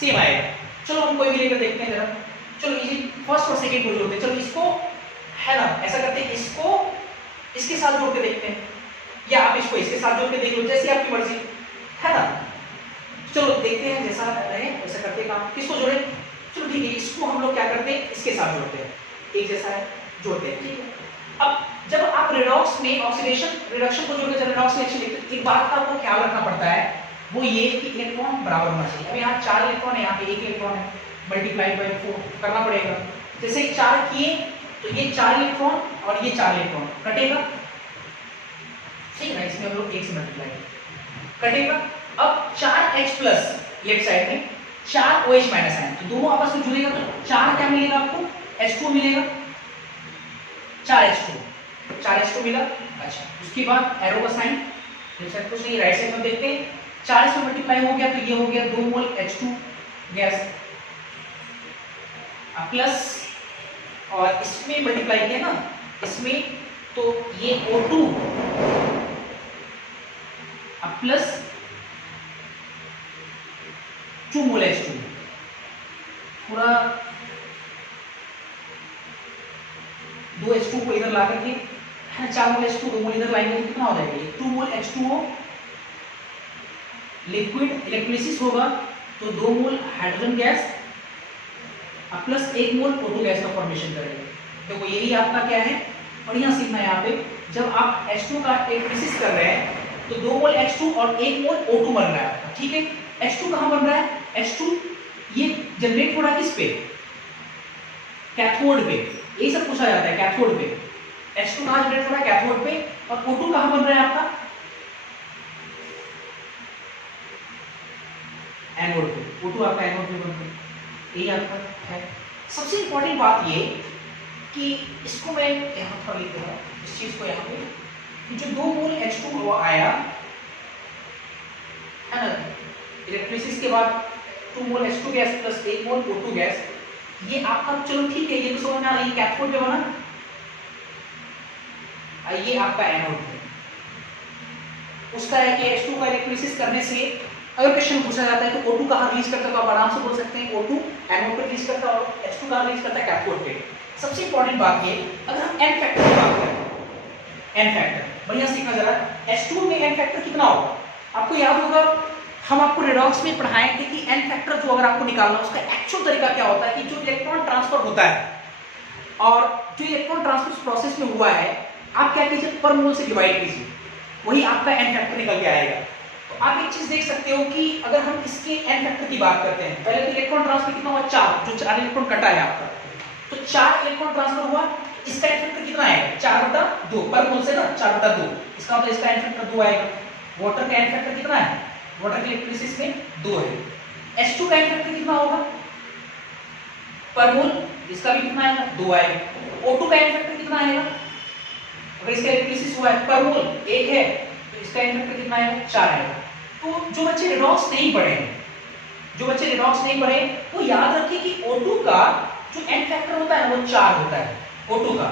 सेम आएगा। चलो हम कोई भी लेकर देखते हैं जरा, चलो ये फर्स्ट और सेकंड को जोड़ते हैं, चलो इसको है ना, ऐसा करते हैं, इसको इसके साथ जोड़ के देखते हैं, या आप इसको इसके साथ जोड़ के देख लो, जैसे आपकी मर्जी है ना। चलो देखते हैं जैसा रहे वैसा करते हैं काम। किसको जोड़े, चलो ठीक है, इसको हम लोग क्या करते हैं, इसके साथ जोड़ते हैं, एक जैसा है जोड़ते हैं, ठीक है। अब जब आप रिडॉक्स में ऑक्सीडेशन रिडक्शन को जोड़कर जब रिडॉक्स रिएक्शन लिखते हैं, एक बात का आपको ख्याल रखना पड़ता है, वो ये कि इलेक्ट्रॉन बराबर होना चाहिए। अब यहाँ 4 इलेक्ट्रॉन है, यहाँ पे 1 इलेक्ट्रॉन है, मल्टीप्लाई बाय 4 करना पड़ेगा। जैसे 4 किए तो ये 4 इलेक्ट्रॉन और ये 4 इलेक्ट्रॉन कटेगा, ठीक है ना, इसमें हम लोग 1 से मल्टीप्लाई कटेगा। अब 4H प्लस लेफ्ट साइड में 4 OH माइनस आयन, तो दोनों आपस में जुड़ेगा, तो 4 क्या मिलेगा आपको, H2 मिलेगा, 4H2 मिला। अच्छा उसके बाद एरो का साइन, लेफ्ट साइड कुछ नहीं, राइट साइड में देखते हैं, 4 से मल्टीप्लाई हो गया तो ये हो गया 2 मोल H2 गैस, प्लस और इसमें मल्टीप्लाई किया ना, इसमें तो ये O2 प्लस 2 मोल H2, पूरा 2 H2 को इधर ला करके है 4 मोल H2, 2 मोल इधर लाएंगे तो कितना हो जाएगा, ये 2 मोल H2O लिक्विड इलेक्ट्रोलिसिस होगा तो 2 मोल हाइड्रोजन गैस प्लस 1 मोल O2 गैस का फॉर्मेशन करेगा। देखो यही आपका क्या है, बढ़िया सीखना है यहाँ पे, जब आप H2 का इलेक्ट्रोलिसिस कर रहे हैं तो 2 मोल H2 और 1 मोल O2 बन रहा है, ठीक है। H2 कहाँ बन रहा है, H2 ये जनरेट हो रहा है किस पे, कैथोड पे, यही सब पूछा जाता है, कैथोड पे। H2 कहाँ जनरेट हो रहा है, कैथोड पे, और O2 कहाँ बन रहा है आपका, एनोड पे, O2 आपका एनोड पे बन रहा है, यही आपका है। सबसे इंपॉर्टेंट बात ये कि इसको मैं यहाँ थोड़ा लिख दूंगा, इस चीज को यहाँ पे, कि जो 2 मोल H2 आया है ना, इलेक्ट्रोलिसिस के बाद 2 मोल H2 गैस प्लस 1 मोल O2 गैस, ये आपका चलो ठीक है, ये तो समझ में आ रहा है, कैथोड पे बना, ये आपका एनोड है। उसका है कि H2 का इलेक्ट्रोलिसिस करने से अगर क्वेश्चन पूछा जाता है कि O2 कहाँ रिलीज करता है तो आप आराम से बोल सकते हैं O2 एनोड पे रिलीज करता है और H2 कहाँ रिलीज करता है कैथोड पे। सबसे इंपॉर्टेंट बात ये, अगर हम n फैक्टर की बात करें, n फैक्टर बढ़िया सीखना जरा, H2 में n फैक्टर कितना होगा? आपको याद होगा हम आपको रेडॉक्स में पढ़ाए थे कि n फैक्टर जो अगर आपको निकालना उसका एक्चुअल तरीका क्या होता है कि जो इलेक्ट्रॉन ट्रांसफर होता है और जो इलेक्ट्रॉन ट्रांसफर प्रोसेस में हुआ है आप क्या कीजिए पर मोल से डिवाइड कीजिए, वही आपका n फैक्टर निकल के आएगा। तो आप एक चीज देख सकते हो कि अगर हम इसके n फैक्टर की बात करते हैं, पहले तो इलेक्ट्रॉन ट्रांसफर कितना हुआ 4, जो 4 इलेक्ट्रॉन कटा है आपका, तो 4 इलेक्ट्रॉन ट्रांसफर हुआ, इसका n फैक्टर कितना आएगा 4/2 पर मोल से ना 4/2, इसका मतलब इसका n फैक्टर 2 आएगा। वाटर का n फैक्टर कितना है? वाटर के इलेक्ट्रोलिसिस में 2 है। H2 का n फैक्टर कितना होगा पर मोल, इसका भी कितना आएगा 2 आएगा। O2 का n फैक्टर कितना आएगा? अगर इसका इलेक्ट्रोलिसिस हुआ है पर मोल 1 है तो इसका n फैक्टर कितना आएगा 4 आएगा। तो जो बच्चे रेडॉक्स नहीं पढ़े वो याद रखें कि O2 का जो n फैक्टर होता है वो 4 होता है O2 का,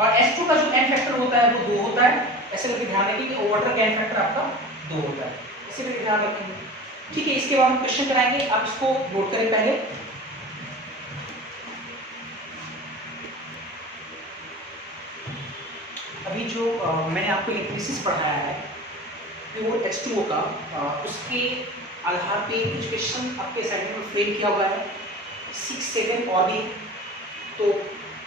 और H2 का जो n फैक्टर होता है वो 2 होता है। ऐसे करके ध्यान रखिए कि वाटर का n फैक्टर आपका 2 होता है, इसे भी ध्यान रखेंगे। ठीक है, इसके बाद हम क्वेश्चन कराएंगे, आप इसको नोट करें पहले। अभी जो मैंने आपको इलेक्ट्रोलिसिस पढ़ाया है प्योर H2O का, उसके आधार पे कुछ क्वेश्चन आपके असाइनमेंट में फ्रेम किया हुआ है 6, 7 और भी, तो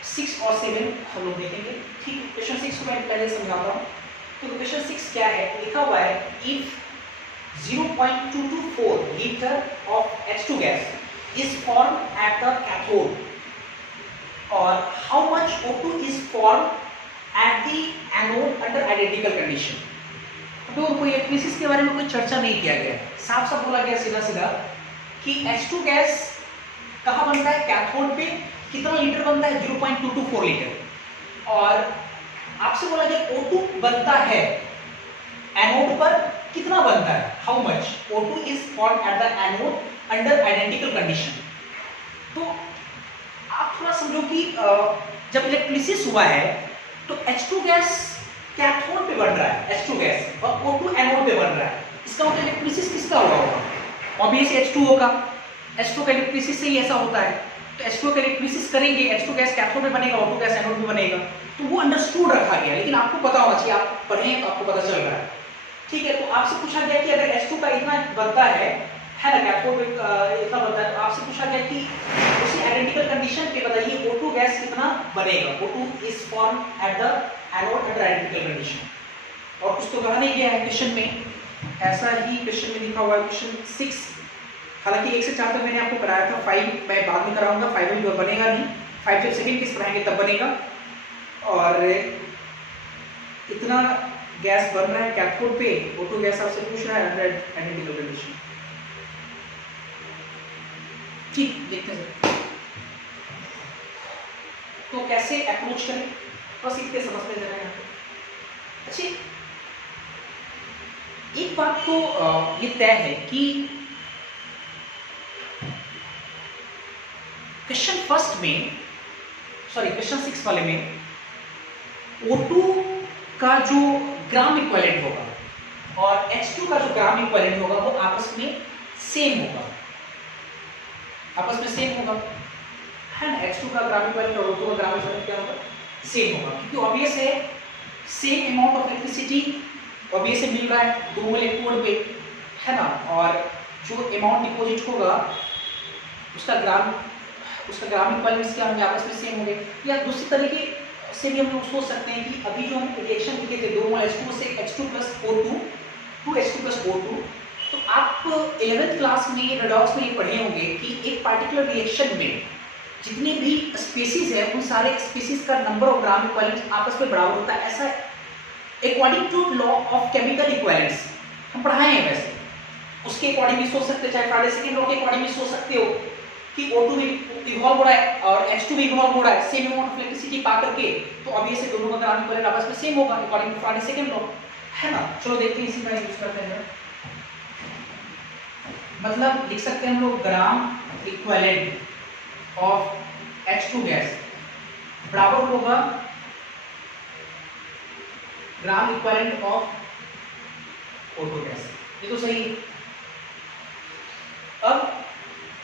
6 और 7 हम लोग देखेंगे। ठीक है, क्वेश्चन 6 को मैं पहले समझाता हूँ। तो क्वेश्चन 6 क्या है, लिखा हुआ है if 0.224 liter of H2 gas is formed at the cathode, or how much O2 is formed at the anode under identical condition। तो कोई इलेक्ट्रोलिसिस के बारे में कोई चर्चा नहीं किया गया, साफ साफ बोला गया सीधा सीधा कि H2 गैस कहाँ बनता है कैथोड पे, कितना लीटर बनता है 0.224 लीटर, और आपसे बोला गया O2 बनता है एनोड पर कितना बनता है, how much O2 is formed at the anode under identical condition. तो आप थोड़ा समझो कि जब इलेक्ट्रोलिसिस हुआ है तो H2 गैस कैथोड पे बन रहा है H2 गैस और O2 एनोड पे बन रहा है, इसका मतलब इलेक्ट्रोलिसिस किसका होगा? ऑब्वियसली H2O का। H2 का इलेक्ट्रोलिसिस से ही ऐसा होता है, तो H2O का इलेक्ट्रोलिसिस करेंगे, H2 गैस कैथोड में बनेगा, O2 गैस एनोड में बनेगा, तो वो अंडरस्टूड रखा गया, लेकिन आपको पता होना चाहिए, आप पढ़े तो आपको पता चल रहा है। ठीक है, तो आपसे पूछा गया कि अगर H2 का इतना बनता है ना कैथोड में इतना बनता है, तो आपसे पूछा गया कि उसी आइडेंटिकल कंडीशन पे बताइए O2 गैस कितना बनेगा, O2 is formed at the anode under identical condition. और कुछ तो कहा नहीं गया है क्वेश्चन में, ऐसा ही क्वेश्चन में लिखा हुआ है क्वेश्चन 6। हालांकि 1 से 4 तक मैंने आपको कराया था, 5 मैं बाद में कराऊंगा, 5 अभी बनेगा नहीं, 5 जब सेकंड केस पढ़ाएंगे तब बनेगा। और इतना गैस बन रहा है कैथोड पे, O2 गैस आपसे पूछ रहा है अंडर आइडेंटिकल कंडीशन। ठीक, देखते हैं तो कैसे अप्रोच करें, बस इतने समझते जा रहे हैं। अच्छा, एक बात तो ये तय है कि क्वेश्चन 6 वाले में O2 का जो ग्राम इक्विवेलेंट होगा और H2 का जो ग्राम इक्विवेलेंट होगा वो आपस में सेम होगा, है ना। H2 का ग्राम इक्विवेलेंट और O2 का ग्राम इक्विवेलेंट क्या होगा, सेम होगा, क्योंकि ऑब्वियस है same amount of electricity obvious से मिल रहा है 2 मोल इलेक्ट्रोड पे, है ना, और जो अमाउंट डिपॉजिट होगा उसका ग्राम इक्विवेलेंट्स क्या होंगे, आपस में सेम होंगे। या दूसरी तरीके से भी हम लोग सोच सकते हैं कि अभी जो हम रिएक्शन लिखे थे 2 मोल H2 से H2 + O2 2H2 + O2, तो आप 11th क्लास में रेडॉक्स में ये पढ़े होंगे कि एक पार्टिकुलर रिएक्शन में जितने भी स्पीसीज है उन सारे स्पीसीज का नंबर ऑफ ग्राम इक्विवेलेंट्स आपस में बराबर होता है। ऐसा according to law of chemical equivalents हम पढ़ाए हैं, वैसे उसके अकॉर्डिंग भी सोच सकते हो, चाहे फ्राडे सेकंड लॉ के अकॉर्डिंग भी सोच सकते हो कि O2 भी इवॉल्व हो रहा है और H2 भी इवॉल्व हो रहा है सेम अमाउंट ऑफ इलेक्ट्रिसिटी पा करके, तो ऑब्वियसली दोनों का ग्राम इक्विवेलेंट आपस में सेम होगा according to Faraday second law, है ना। चलो देखते हैं, इसी का यूज करते हैं। मतलब लिख सकते हैं हम लोग ग्राम इक्विवेलेंट ऑफ H2 गैस बराबर होगा ग्राम इक्विवेलेंट ऑफ O2 गैस, ये तो सही है। अब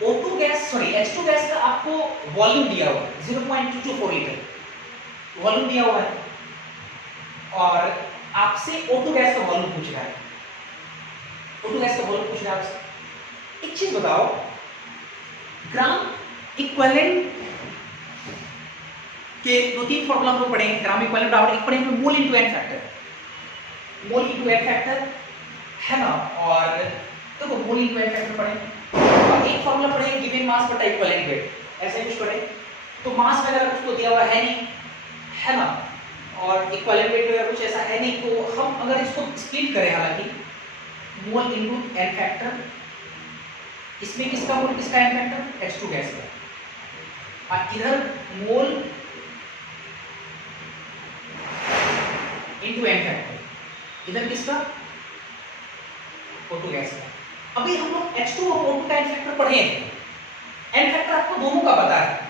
O2 gas sorry H2 gas का आपको वॉल्यूम दिया हुआ है 0.224 लीटर वॉल्यूम दिया हुआ है, और आपसे O2 गैस का वॉल्यूम पूछ रहा है। O2 गैस का वॉल्यूम पूछ रहा है आपसे। एक चीज बताओ, ग्राम इक्विवेलेंट के दो तीन फॉर्मूला हम लोग पढ़े, ग्राम इक्विवेलेंट बराबर एक पढ़े हम मोल इनटू एन फैक्टर, मोल इनटू एन फैक्टर है ना, और देखो मोल इनटू एन फैक्टर पढ़े, और एक फॉर्मूला पढ़े गिवन मास बटा इक्विवेलेंट वेट, ऐसा कुछ पढ़े। तो मास वगैरह कुछ तो दिया हुआ है नहीं, है ना, और इक्विवेलेंट वेट वगैरह कुछ ऐसा है नहीं। तो हम अगर इसको स्प्लिट करें, हालांकि मोल इनटू एन फैक्टर, इसमें किसका मोल किसका एन फैक्टर H2 गैस का, और इधर मोल इनटू एन फैक्टर, इधर किसका O2 गैस का। अभी हम लोग H2 और O2 का एन फैक्टर पढ़े हैं, एन फैक्टर आपको दोनों का पता है,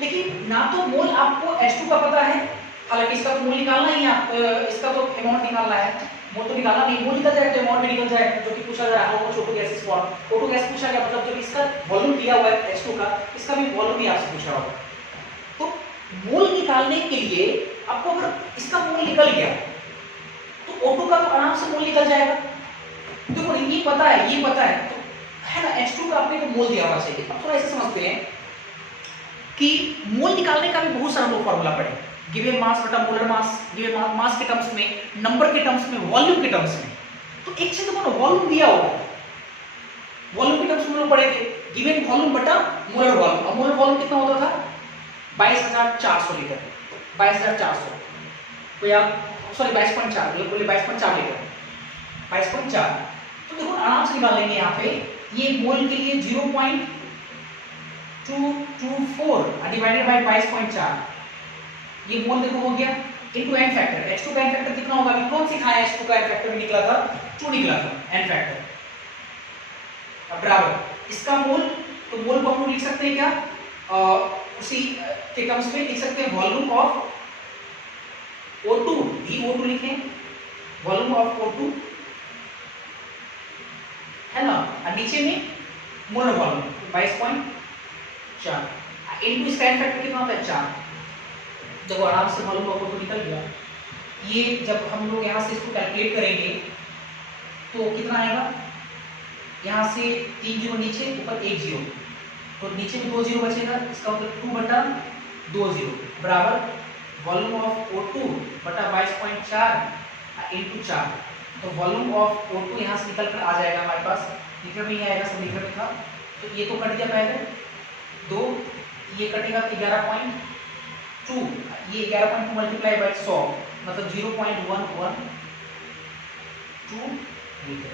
लेकिन ना तो मोल आपको H2 का पता है, हालांकि इसका मोल निकालना ही है, इसका तो अमाउंट निकालना है, मोल तो निकालना नहीं, मोल निकल जाएगा तो अमाउंट भी निकल जाएगा, जो कि पूछा जा रहा है how much O2 gas is form, O2 gas पूछा गया, मतलब जब इसका वॉल्यूम दिया हुआ है H2 का, इसका भी वॉल्यूम ही आपसे पूछा होगा। तो मोल निकालने के लिए आपको अगर इसका मोल निकल गया तो O2 का तो आराम से मोल निकल जाएगा। देखो ये पता है, ये पता है, तो है ना, H2 का आपने को मोल दिया हुआ चाहिए। अब थोड़ा ऐसे समझते हैं कि मोल निकालने का भी बहुत सारा लोग फॉर्मूला पढ़े, गिवन मास बटा मोलर मास, गिवन मास के टर्म्स में, नंबर के टर्म्स में, वॉल्यूम के टर्म्स में। तो एक चीज देखो ना, वॉल्यूम दिया हुआ है, वॉल्यूम के टर्म्स में लोग पढ़े थे, गिवन वॉल्यूम बटा मोलर वॉल्यूम। अब मोलर वॉल्यूम कितना होता था 22,400 लीटर, 22,400, तो यार सॉरी 22.4, बोले 22.4 लीटर, 22.4। तो देखो आराम से निकाल लेंगे यहाँ पे, ये मोल के लिए 0.224 डिवाइडेड बाय 22.4, ये मोल देखो हो गया, इनटू एन फैक्टर। H2 का एन फैक्टर कितना होगा, अभी कौन सिखाया H2 का एन फैक्टर भी निकला था, 2 निकला था एन फैक्टर। अब बराबर इसका मोल, तो मोल को हम लोग लिख सकते हैं क्या, उसी के टर्म्स में लिख सकते हैं, वॉल्यूम ऑफ O2, VO2 लिखें, वॉल्यूम ऑफ O2, है ना, और नीचे में मोलर वॉल्यूम 22.4, इनटू इसका एन फैक्टर कितना होता है 4। देखो आराम से वॉल्यूम ऑफ O2 निकल गया। ये जब हम लोग यहाँ से इसको कैलकुलेट करेंगे तो कितना आएगा, यहाँ से 3 जीरो नीचे, ऊपर 1 जीरो, तो नीचे में 2 जीरो बचेगा, इसका मतलब 2 बटा 2 जीरो बराबर वॉल्यूम ऑफ O2 बटा 22.4 इंटू 4। तो वॉल्यूम ऑफ O2 यहाँ से निकल कर आ जाएगा हमारे पास, लीटर में ही आएगा, सब लीटर में था, तो ये तो कट गया पहले 2, ये कटेगा 11.2, ये 11.2 मल्टीप्लाई बाय 100 मतलब 0.112 लीटर,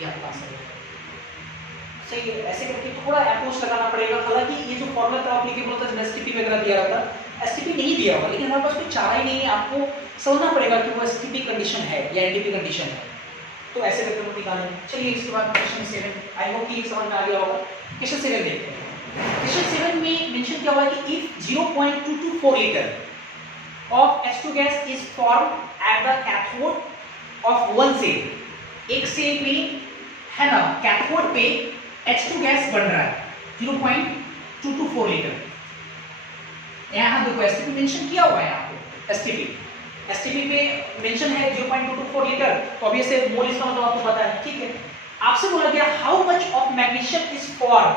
ये आपका आंसर है। सही है, ऐसे करके थोड़ा अप्रोच लगाना पड़ेगा। हालांकि ये जो फॉर्मूला था एप्लीकेबल था, एसटीपी वगैरह दिया रहा था, एसटीपी नहीं दिया हुआ, लेकिन हमारे पास कोई चारा ही नहीं है, आपको समझना पड़ेगा कि वो एसटीपी कंडीशन है या एनडीपी कंडीशन है, तो ऐसे करके हम निकालेंगे। चलिए इसके बाद क्वेश्चन 7, आई होप कि समझ में आ गया होगा। क्वेश्चन 7 देखते हैं। क्वेश्चन 7 में मेंशन क्या हुआ है कि if 0.224 litre of H2 gas is form at the cathode of one cell, एक सेल में, है ना, कैथोड पे H2 गैस बन रहा है 0.224 लीटर। यहाँ देखो एसटीपी मेंशन किया हुआ है, यहाँ पे एसटीपी पे मेंशन है 0.224 लीटर, तो अभी से मोल इसका मतलब आपको पता है, ठीक है। आपसे बोला गया how much of magnesium is form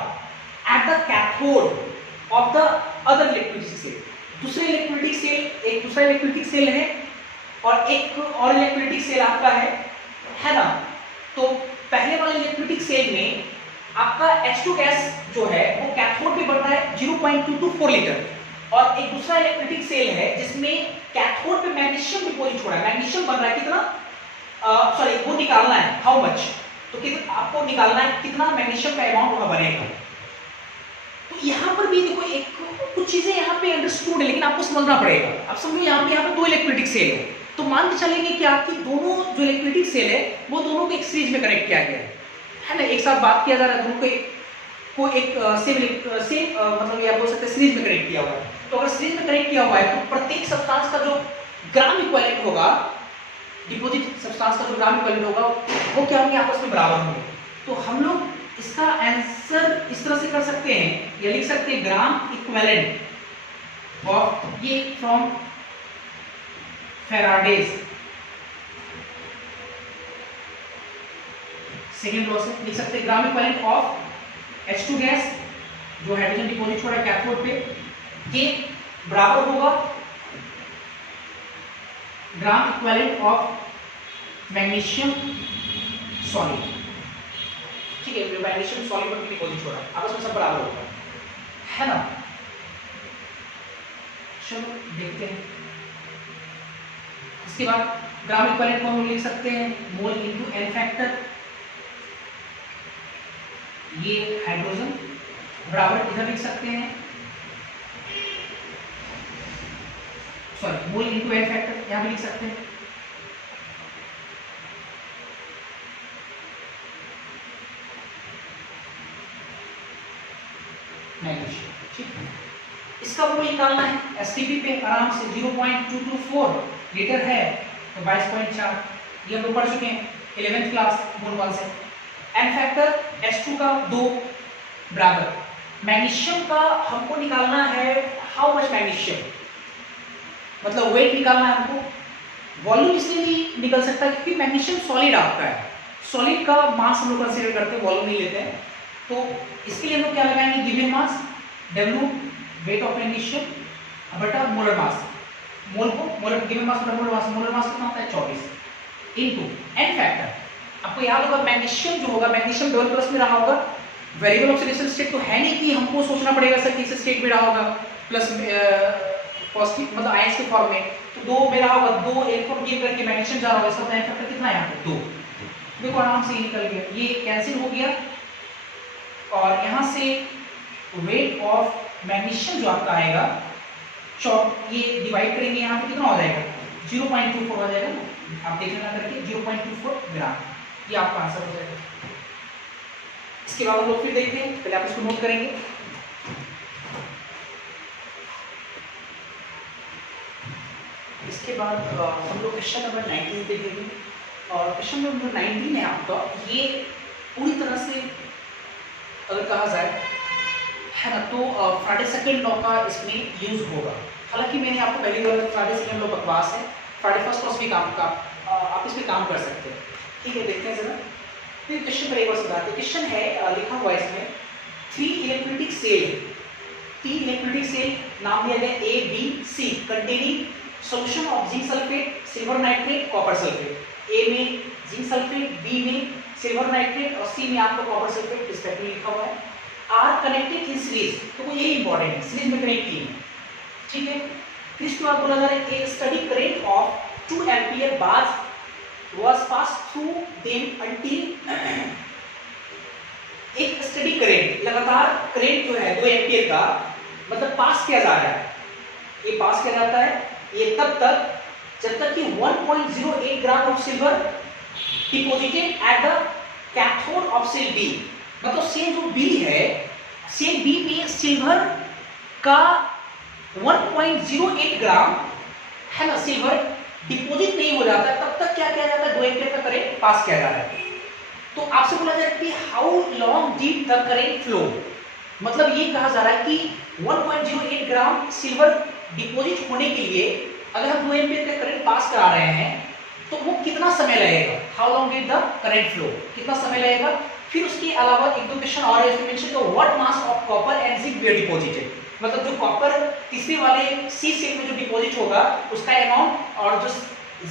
at the cathode of the other electrolytic cell. दूसरे इलेक्ट्रोलिटिक सेल, एक दूसरा इलेक्ट्रोलिटिक सेल है और एक और इलेक्ट्रोलिटिक सेल आपका है ना। तो पहले वाले इलेक्ट्रोलिटिक सेल में आपका H2 गैस जो है वो कैथोड पे बन रहा है 0.224 लीटर, और एक दूसरा इलेक्ट्रोलिटिक सेल है जिसमें कैथोड पे मैग्नीशियम डिपॉजिट हो रहा है, मैग्नीशियम बन रहा है कितना, सॉरी वो निकालना है हाउ मच, तो कितना आपको निकालना है कितना मैग्नीशियम का अमाउंट वहां बनेगा। तो यहाँ पर भी देखो एक कुछ चीजें यहाँ पे अंडरस्टूड है, लेकिन आपको समझना पड़ेगा। अब समझो यहाँ पे 2 इलेक्ट्रोलिटिक सेल है, तो मान के चलेंगे क्या कि दोनों जो इलेक्ट्रोलिटिक सेल है वो दोनों को एक सीरीज में कनेक्ट किया गया है ना, एक साथ बात किया जा रहा है, दोनों को एक सेम मतलब ये आप बोल सकते हैं सीरीज में कनेक्ट किया हुआ है। तो अगर सीरीज में कनेक्ट किया हुआ है तो प्रत्येक सब्सटेंस का जो ग्राम इक्विवेलेंट होगा डिपॉजिट सब्सटेंस का जो ग्राम इक्विवेलेंट होगा वो क्या होंगे, आपस में बराबर होंगे। तो हम लोग इसका आंसर इस तरह से कर सकते हैं, या लिख सकते हैं ग्राम इक्विवेलेंट ऑफ, ये फ्रॉम फैराडेज सेकेंड लॉ से लिख सकते हैं ग्राम इक्विवेलेंट ऑफ H2 गैस जो हाइड्रोजन डिपॉजिट हो रहा है कैथोड पे, ये बराबर होगा ग्राम इक्विवेलेंट ऑफ मैग्नीशियम सॉलिड। ठीक है, मैग्नीशियम सॉलिड पर डिपॉजिट हो रहा है, आपस में सब बराबर होगा, है ना। चलो देखते हैं। इसके बाद ग्राम इक्विवेलेंट को हम लिख सकते हैं मोल इनटू एन फैक्टर, ये हाइड्रोजन बराबर इधर लिख सकते हैं, सॉरी मोल इनटू एन फैक्टर यहां भी लिख सकते हैं। मैग्नीशियम, ठीक है, इसका मोल निकालना है एसटीपी पे आराम से 0.224 लीटर है तो 22.4, ये हम लोग पढ़ चुके हैं 11th क्लास मोल वन से। एन फैक्टर H2 का 2 बराबर, मैग्नीशियम का हमको निकालना है हाउ मच मैग्नीशियम, मतलब वेट निकालना है हमको। वॉल्यूम इसलिए नहीं निकल सकता क्योंकि मैग्नीशियम सॉलिड आपका है, सॉलिड का मास हम लोग कंसीडर करते हैं, वॉल्यूम नहीं लेते हैं। तो इसके लिए हम लोग क्या लगाएंगे, given mass W weight of magnesium बटा मोलर मास, मोल को मोलर गिवन मास बटा मोलर मास कितना होता है 24 इनटू एन फैक्टर। आपको याद होगा मैग्नीशियम जो होगा, मैग्नीशियम 12+ में रहा होगा, वेरिएबल ऑक्सीडेशन स्टेट तो है नहीं कि हमको सोचना पड़ेगा सर किस स्टेट में रहा होगा, प्लस पॉजिटिव मतलब आयंस के फॉर्म में, तो 2 में रहा होगा, 2 इलेक्ट्रॉन गिव करके मैग्नीशियम जा रहा होगा, इसका एन फैक्टर कितना है यहाँ पे 2। देखो आराम से निकल गया, ये कैंसिल हो गया, और यहाँ से वेट ऑफ मैग्नीशियम जो आपका आएगा ये डिवाइड करेंगे यहाँ पे कितना हो जाएगा 0.24 हो जाएगा ना, आप देख लेना करके 0.24 ग्राम, ये आपका आंसर हो जाएगा। इसके बाद हम लोग फिर देखते हैं, पहले आप इसको नोट करेंगे। इसके बाद हम लोग क्वेश्चन नंबर 19 देखेंगे, और क्वेश्चन नंबर 19 है आपका, ये पूरी तरह से अगर कहा जाए है ना तो फ्राइडे सेकंड लॉ का इसमें यूज होगा। हालांकि मैंने आपको पहले बोला फ्राइडे सेकंड लॉ बकवास है, फ्राइडे फर्स्ट लॉ भी काम का आप इस पे काम कर सकते हैं। ठीक है, देखते हैं जरा। फिर क्वेश्चन पर एक बार समझाते हैं। क्वेश्चन है लिखा हुआ है इसमें 3 इलेक्ट्रोलिटिक सेल, 3 इलेक्ट्रोलिटिक सेल नाम दिया गया A B C containing solution of zinc sulphate, silver nitrate, copper sulphate. A में जिंक सल्फेट, B में सिल्वर नाइट्रेट और C में आपको कॉपर सल्फेट रिस्पेक्टिवली लिखा हुआ है। आर कनेक्टेड इन सीरीज, तो वो यही इंपॉर्टेंट है, सीरीज में कनेक्ट किए, ठीक है। फिर इसके बाद बोला जा रहा है एक study current of 2 ampere bars was pass through them until, एक स्टडी करेंट लगातार करेंट जो है 2 एम्पियर का मतलब पास किया जा रहा है, ये पास किया जाता है ये तब तक जब तक कि 1.08 gram of silver deposited at the cathode of cell B, मतलब सेल जो बी है, सेल बी में सिल्वर का 1.08 ग्राम है ना सिल्वर डिपॉजिट नहीं हो जाता, तब तक क्या किया जाता है 2 एम्पीयर का करंट पास किया जा रहा है। तो आपसे बोला जा रहा है कि how long did the current flow, मतलब ये कहा जा रहा है कि 1.08 ग्राम सिल्वर डिपॉजिट होने के लिए अगर हम 2 एम्पीयर का करंट पास करा रहे हैं तो वो कितना समय लगेगा, how long did the current flow, कितना समय लगेगा। फिर उसके अलावा एक दो क्वेश्चन और है, मेंशन तो what mass of copper and zinc were deposited, मतलब जो कॉपर तीसरे वाले सी सेल में जो डिपॉजिट होगा उसका अमाउंट, और जो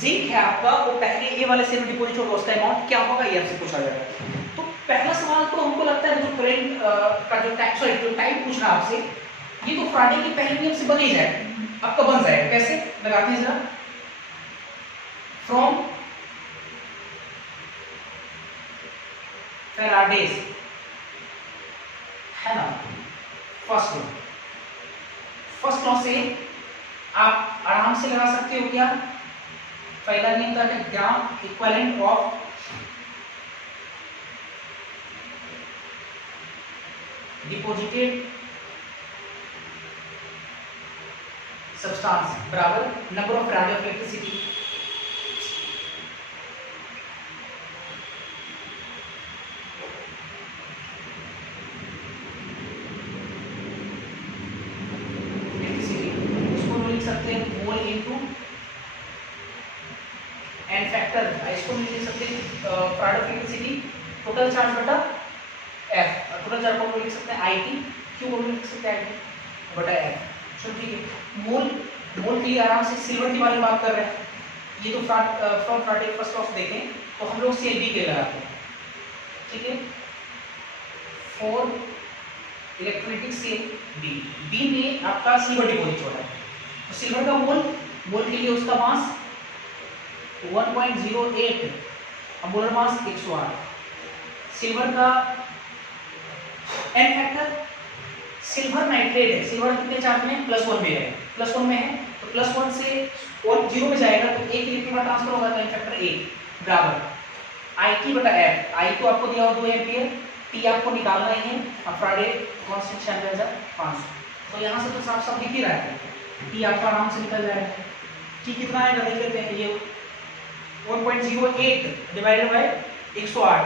जिंक है आपका वो पहले ए वाले सेल में डिपॉजिट होगा उसका अमाउंट क्या होगा, ये आपसे पूछा जाएगा। तो पहला सवाल तो हमको लगता है जो करंट का जो टाइम, सॉरी जो टाइम पूछ रहा है आपसे, ये तो फ्राइडे के पहले नियम से बन ही जाए, आपका बन जाएगा। कैसे लगाते हैं जरा, फ्रॉम फैराडेज है ना फर्स्ट लॉ से आप आराम से लगा सकते हो क्या, पहला नियम था कि gram equivalent of deposited substance बराबर number of Faraday of electricity. इसको हम लिख सकते हैं फ्राडे फ्रीक्वेंसी टोटल चार्ज बटा एफ, टोटल चार्ज को लिख सकते हैं आई टी, क्यों को लिख सकते हैं आई टी बटा एफ। चलो ठीक है, मोल के लिए आराम से सिल्वर के बारे में बात कर रहे हैं। ये तो फ्रॉम फ्राडे फर्स्ट लॉ देखें तो हम लोग सेल बी के लगाते हैं, ठीक है। फॉर इलेक्ट्रोलिटिक सेल बी में आपका सिल्वर डिपॉजिट हो रहा है, तो सिल्वर का मोल के लिए उसका मास 1.08 और मोलर मास 108। सिल्वर का एन फैक्टर, सिल्वर नाइट्रेट है, सिल्वर कितने चार्ज में +1 में है, +1 में है तो +1 से 0 में जाएगा तो 1 इलेक्ट्रॉन का ट्रांसफर होगा, तो एन फैक्टर 1 बराबर आई टी बटा एफ। आई तो आपको दिया हुआ 2 एम्पियर, टी आपको निकालना ही है, अब फ्राडे कांस्टेंट 96,500, तो यहाँ से तो साफ साफ दिख ही रहा है, टी आपका आराम से निकल जाएगा। टी कितना आएगा देख लेते हैं, ये 1.08 डिवाइडेड बाय 108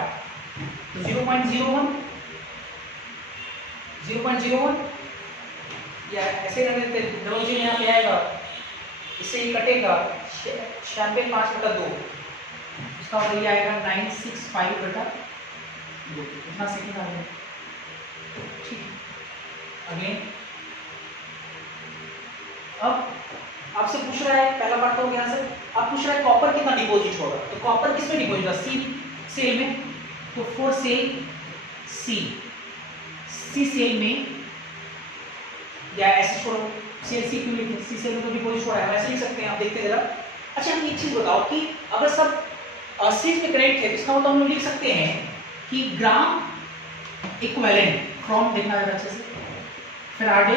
तो 0.01 या ऐसे कर देते हैं, डबल जीरो यहाँ पे आएगा, इससे ही कटेगा 96.5/2, इसका मतलब ये आएगा 965/2, इतना सेकंड आ गया, ठीक है। अगेन अब आपसे पूछ रहा है, पहला पार्ट हो गया सर, आप पूछ रहा है कॉपर कितना डिपॉजिट होगा, तो कॉपर किसमें डिपॉजिट होगा, सेल में, तो फॉर सेल सी सेल में, या ऐसे छोड़ो सेल सी क्यों लिखे, सी सेल में तो डिपॉजिट हो रहा है, ऐसे लिख सकते हैं, आप देखते जरा। अच्छा हम एक चीज बताओ कि अगर सब सीरीज में कनेक्ट है तो इसका मतलब हम लोग लिख सकते हैं कि ग्राम इक्विवेलेंट फ्रॉम, देखना जरा अच्छे से, फैराडे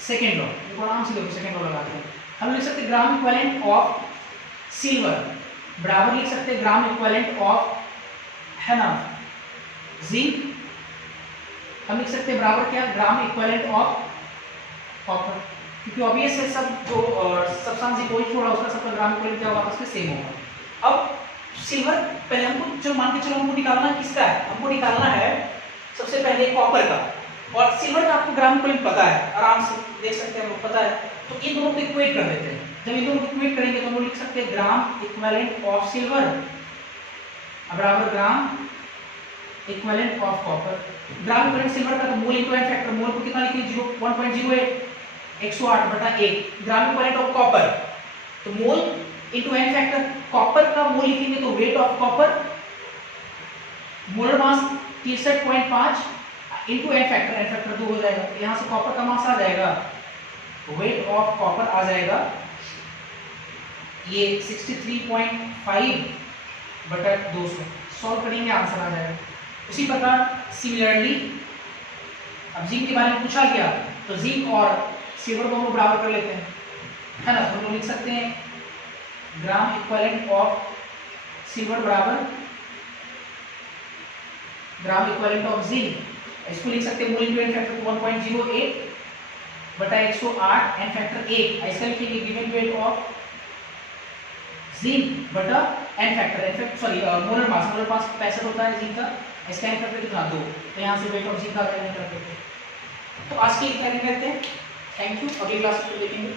सेकेंड लॉ, इसको आराम से देखो, सेकेंड लॉ लगाते हैं, हम लिख सकते हैं ग्राम इक्विवेलेंट ऑफ सिल्वर बराबर लिख सकते हैं ग्राम इक्विवेलेंट ऑफ है ना जिंक, हम लिख सकते हैं बराबर क्या, ग्राम इक्विवेलेंट ऑफ कॉपर, क्योंकि ऑब्वियस है सब जो सब्सटेंस डिपॉजिट हो रहा है उसका सबका ग्राम इक्विवेलेंट क्या होगा, आपस में सेम होगा। अब सिल्वर पहले हमको, चलो मान के चलो हमको निकालना किसका है, हमको निकालना है सबसे पहले कॉपर का, और सिल्वर का आपको ग्राम इक्विवेलेंट पता है, आराम से देख सकते हैं, हमको पता है, तो इन दोनों को इक्वेट कर देते हैं। जब इन दोनों को इक्वेट करेंगे तो हम लोग लिख सकते हैं ग्राम इक्विवेलेंट ऑफ सिल्वर बराबर ग्राम equivalent of copper. Gram equivalent silver का तो मोल इनटू एन फैक्टर, मोल को कितना लिखेंगे 1.08 108/1, ग्राम इक्विवेलेंट ऑफ कॉपर तो mole into n factor, copper का मोल लिखेंगे तो weight of copper, molar mass 63.5 into n factor 2 हो जाएगा, तो यहाँ से कॉपर का मास आ जाएगा, वेट ऑफ कॉपर आ जाएगा ये 63.5/200, सॉल्व करेंगे आंसर आ जाएगा। उसी प्रकार सिमिलरली अब जिंक के बारे में पूछा गया तो जिंक और सिल्वर दोनों बराबर कर लेते हैं, है ना, तो हम लोग लिख सकते हैं ग्राम इक्विवेलेंट ऑफ सिल्वर बराबर ग्राम इक्विवेलेंट ऑफ जिंक, इसको लिख सकते हैं mole into n factor 1.08/108 n factor 1, इसका लिखेंगे गिवन वेट ऑफ जिंक बटा n factor sorry molar mass 65 होता है जिंक का, इसका एन फैक्टर कितना 2, तो यहाँ से वेट ऑफ जिंक का वैल्यू कर देते हैं। तो आज के इतना करते हैं, थैंक यू, अगली क्लास में देखेंगे।